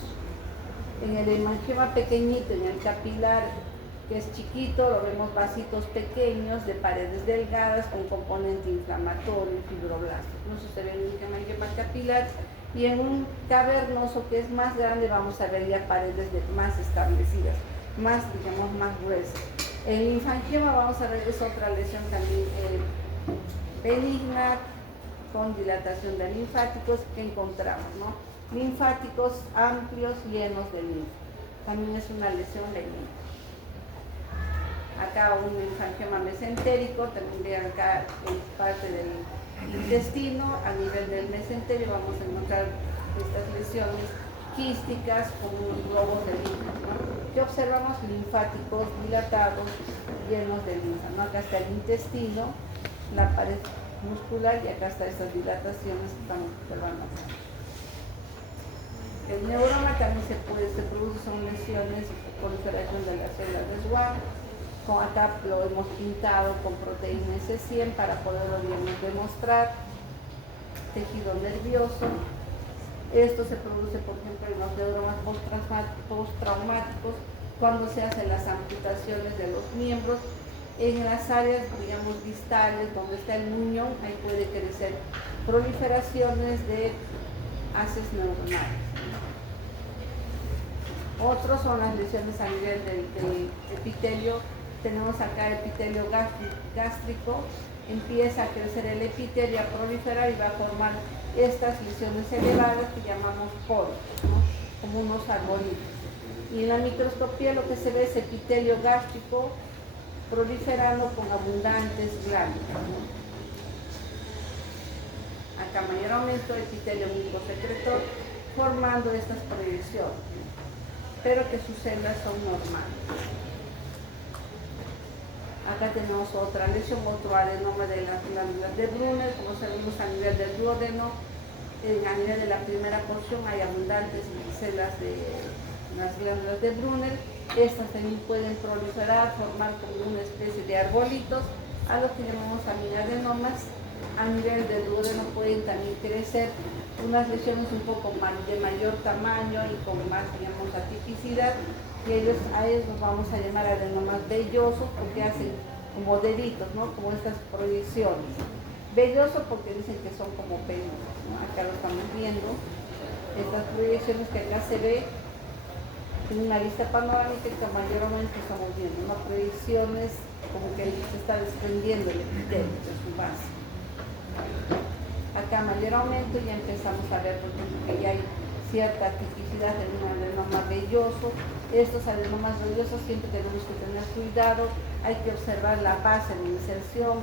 en el hemangioma pequeñito, en el capilar, que es chiquito, lo vemos vasitos pequeños de paredes delgadas con componente inflamatorio, fibroblastos. No se ve en un hemangioma capilar, y en un cavernoso que es más grande vamos a ver ya paredes más establecidas, más, digamos, más gruesas. El linfangioma, vamos a ver, es otra lesión también benigna, con dilatación de linfáticos que encontramos, ¿no? Linfáticos amplios, llenos de linfa. También es una lesión benigna. Acá un linfangioma mesentérico, también vean acá en parte del intestino, a nivel del mesenterio vamos a encontrar estas lesiones quísticas con unos globos de linfa, ¿no? Que observamos linfáticos dilatados, llenos de linfa, ¿no? Acá está el intestino, la pared muscular, y acá están estas dilataciones que estamos observando. El neuroma también se produce, son lesiones de proliferación de las células de Schwann. Como acá lo hemos pintado con proteína S100 para poderlo bien demostrar. Tejido nervioso. Esto se produce, por ejemplo, en los neuromas postraumáticos, cuando se hacen las amputaciones de los miembros. En las áreas, digamos, distales, donde está el muñón, ahí puede crecer proliferaciones de haces neuronales. Otros son las lesiones a nivel del epitelio. Tenemos acá epitelio gástrico, empieza a crecer el epitelio, a proliferar y va a formar estas lesiones elevadas que llamamos poros, ¿no? Como unos arbolitos. Y en la microscopía lo que se ve es epitelio gástrico proliferando con abundantes glándulas, ¿no? Acá mayor aumento epitelio mucosecretor formando estas proyecciones, pero que sus celdas son normales. Acá tenemos otra lesión, otro adenoma de las glándulas de Brunner, como sabemos a nivel del duodeno. A nivel de la primera porción hay abundantes células de las glándulas de Brunner. Estas también pueden proliferar, formar como una especie de arbolitos, a lo que llamamos también adenomas. A nivel del duodeno pueden también crecer unas lesiones un poco más de mayor tamaño y con más, digamos, atipicidad, y a ellos los vamos a llamar adenomas vellosos porque hacen como deditos, ¿no? Como estas proyecciones. Velloso porque dicen que son como peludos, ¿no? Acá lo estamos viendo, estas proyecciones que acá se ve en una vista panorámica que mayormente estamos viendo, ¿no? Proyecciones como que se está desprendiendo el epitelio de su base. Acá mayor aumento ya empezamos a ver, por ejemplo, que ya hay cierta tipicidad en un adenoma velloso. Estos adenomas vellosos siempre tenemos que tener cuidado, hay que observar la base de inserción,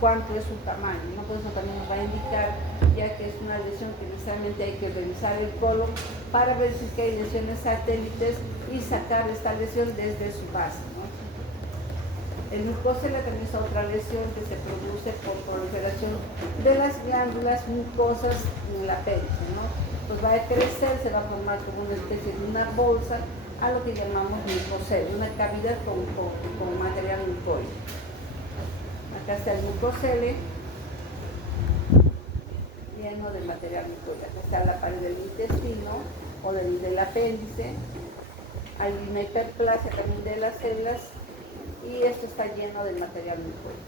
cuánto es su tamaño, ¿no? Por eso también nos va a indicar, ya que es una lesión que necesariamente hay que revisar el colon para ver si hay lesiones satélites y sacar esta lesión desde su base, ¿no? El mucosela también es otra lesión que se produce por proliferación de las glándulas mucosas en el apéndice, ¿no? Pues va a crecer, se va a formar como una especie de una bolsa, a lo que llamamos mucosela, una cavidad con material mucoide. Acá está el mucosele lleno de material mucoide. Acá está la pared del intestino o del apéndice. Hay una hiperplasia también de las células y esto está lleno de material mucoide.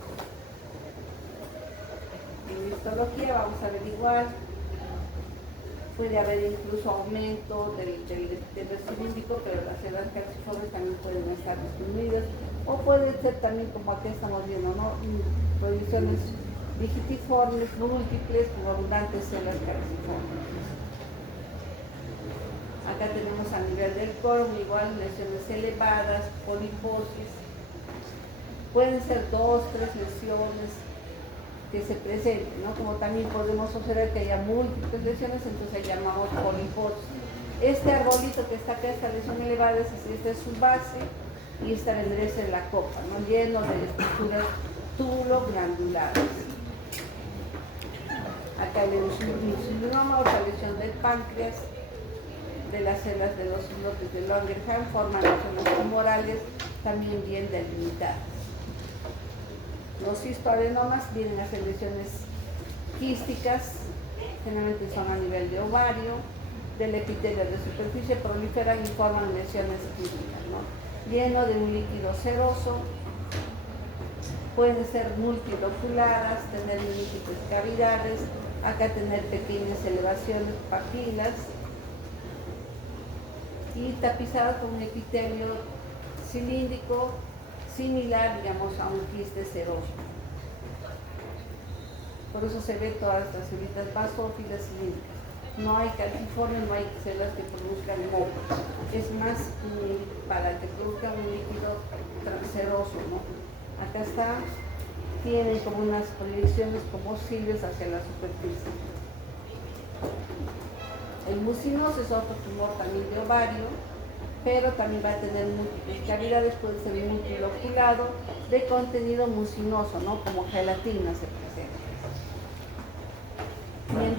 En histología vamos a averiguar, puede haber incluso aumento del cilíndrico, pero las células calciformes también pueden estar disminuidas, o puede ser también como aquí estamos viendo, ¿no? Proyecciones digitiformes, múltiples, con abundantes células calciformes. Acá tenemos a nivel del colon igual lesiones elevadas, poliposis. Pueden ser 2, 3 lesiones que se presenten, ¿no? Como también podemos observar que haya múltiples lesiones, entonces llamamos poliposis. Este arbolito que está acá, esta lesión elevada, esta es su base y esta vendría a ser la copa, ¿no? Lleno de estructuras túbulo-glandulares. Acá el insulinoma, otra lesión del páncreas, de las células de los islotes de Langerhans, forman lesiones tumorales también bien delimitadas. Los cistoadenomas vienen a ser lesiones quísticas, generalmente son a nivel de ovario, del epitelio de superficie, proliferan y forman lesiones quísticas, ¿no? Lleno de un líquido seroso, pueden ser multiloculadas, tener múltiples cavidades, acá tener pequeñas elevaciones, papilas, y tapizadas con un epitelio cilíndrico similar, digamos, a un quiste seroso. Por eso se ve todas estas células basófilas cilíndricas. No hay calciformes, no hay células que produzcan moho. Es más para que produzcan un líquido seroso, ¿no? Acá está, tienen como unas proyecciones como cilios hacia la superficie. El mucinoso es otro tumor también de ovario, pero también va a tener múltiples cavidades, puede ser multiloculado, de contenido mucinoso, ¿no? Como gelatina se presenta.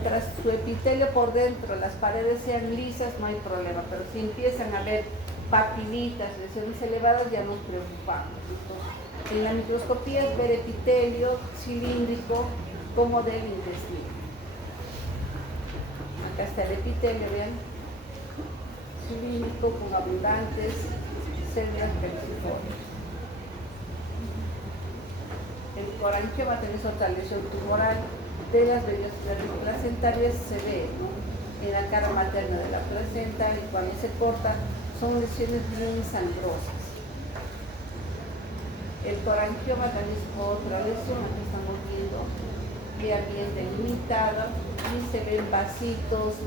Mientras su epitelio por dentro, las paredes sean lisas, no hay problema, pero si empiezan a ver papilitas, lesiones elevadas, ya nos preocupamos. Entonces, en la microscopía es ver epitelio cilíndrico como del intestino. Acá está el epitelio, vean, cilíndrico con abundantes células calciformes. El corangioma tenés otra lesión tumoral de las vellosidades placentarias, se ve, ¿no?, en la cara materna de la placenta, y cuando se corta son lesiones bien sangrosas. El corangioma también es otra lesión, aquí estamos viendo, bien delimitada, y se ven vasitos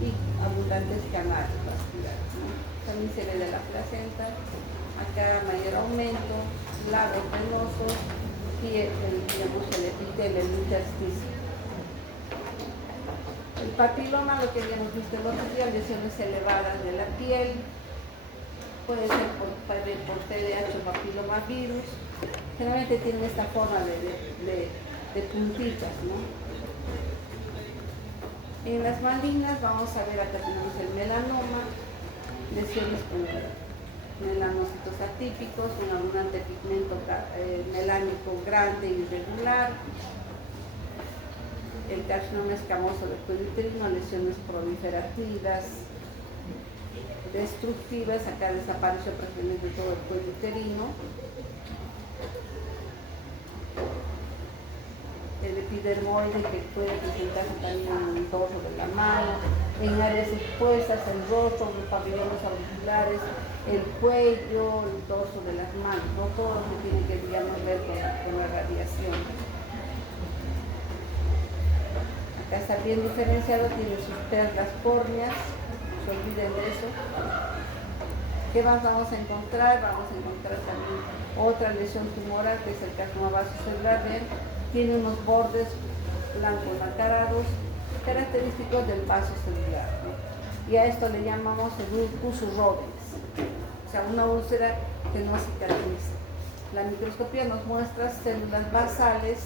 y abundantes canales vasculares, ¿no? También se ve de la placenta, acá mayor aumento, lagos venosos, y digamos, el epitelio, el intersticio. El papiloma, lo que habíamos visto el otro día, lesiones elevadas de la piel, puede ser por TDAH o papilomavirus, generalmente tienen esta forma de puntitas, ¿no? En las malignas vamos a ver, acá tenemos el melanoma, lesiones con melanocitos atípicos, un abundante pigmento melánico grande e irregular. El carcinoma escamoso del cuello uterino, lesiones proliferativas, destructivas, acá desapareció prácticamente todo el cuello uterino. El epidermoide, que puede presentarse también en el dorso de la mano, en áreas expuestas, el rostro, los pabellones auriculares, el cuello, el dorso de las manos, no todo lo que tiene que, digamos, ver con la radiación. Acá está bien diferenciado, tiene sus perlas córneas, no se olviden de eso. ¿Qué más vamos a encontrar? Vamos a encontrar también otra lesión tumoral, que es el carcinoma vasocelular. Ven, tiene unos bordes blancos nacarados, característicos del vaso celular, ¿no? Y a esto le llamamos el ulcus robens, o sea, una úlcera que no cicatriza. La microscopía nos muestra células basales,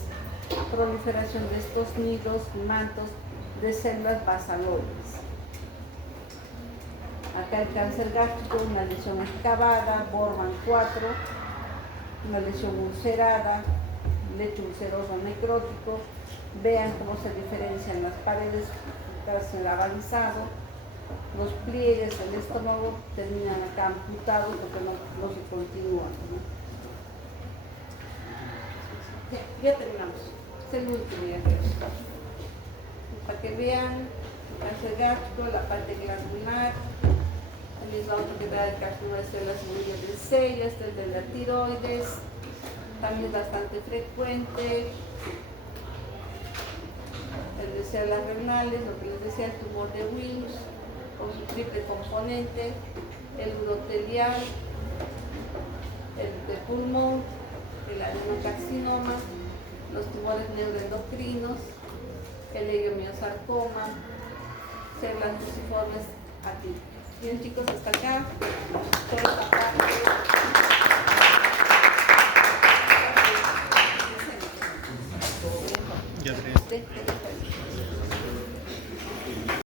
proliferación de estos nidos y mantos de células basaloides. Acá el cáncer gástrico, una lesión excavada, Borman 4, una lesión ulcerada, lecho ulceroso necrótico. Vean cómo se diferencian las paredes, casi el avanzado, los pliegues del estómago terminan acá amputados porque no se continúan, ¿no? Ya terminamos, es el último ya creo. Para que vean el cáncer gástrico, la parte glandular, el mismo otro que da el carcinoma de células inmunitarias del sello, este es de la tiroides, también es bastante frecuente. El de células renales, lo que les decía, el tumor de Wilms, con su triple componente, el urotelial, el de pulmón, el adenocarcinoma, los tumores neuroendocrinos, el leiomyosarcoma, células fusiformes atípicas. Bien, chicos, hasta acá. Toda esta parte. Ya sé. Sí.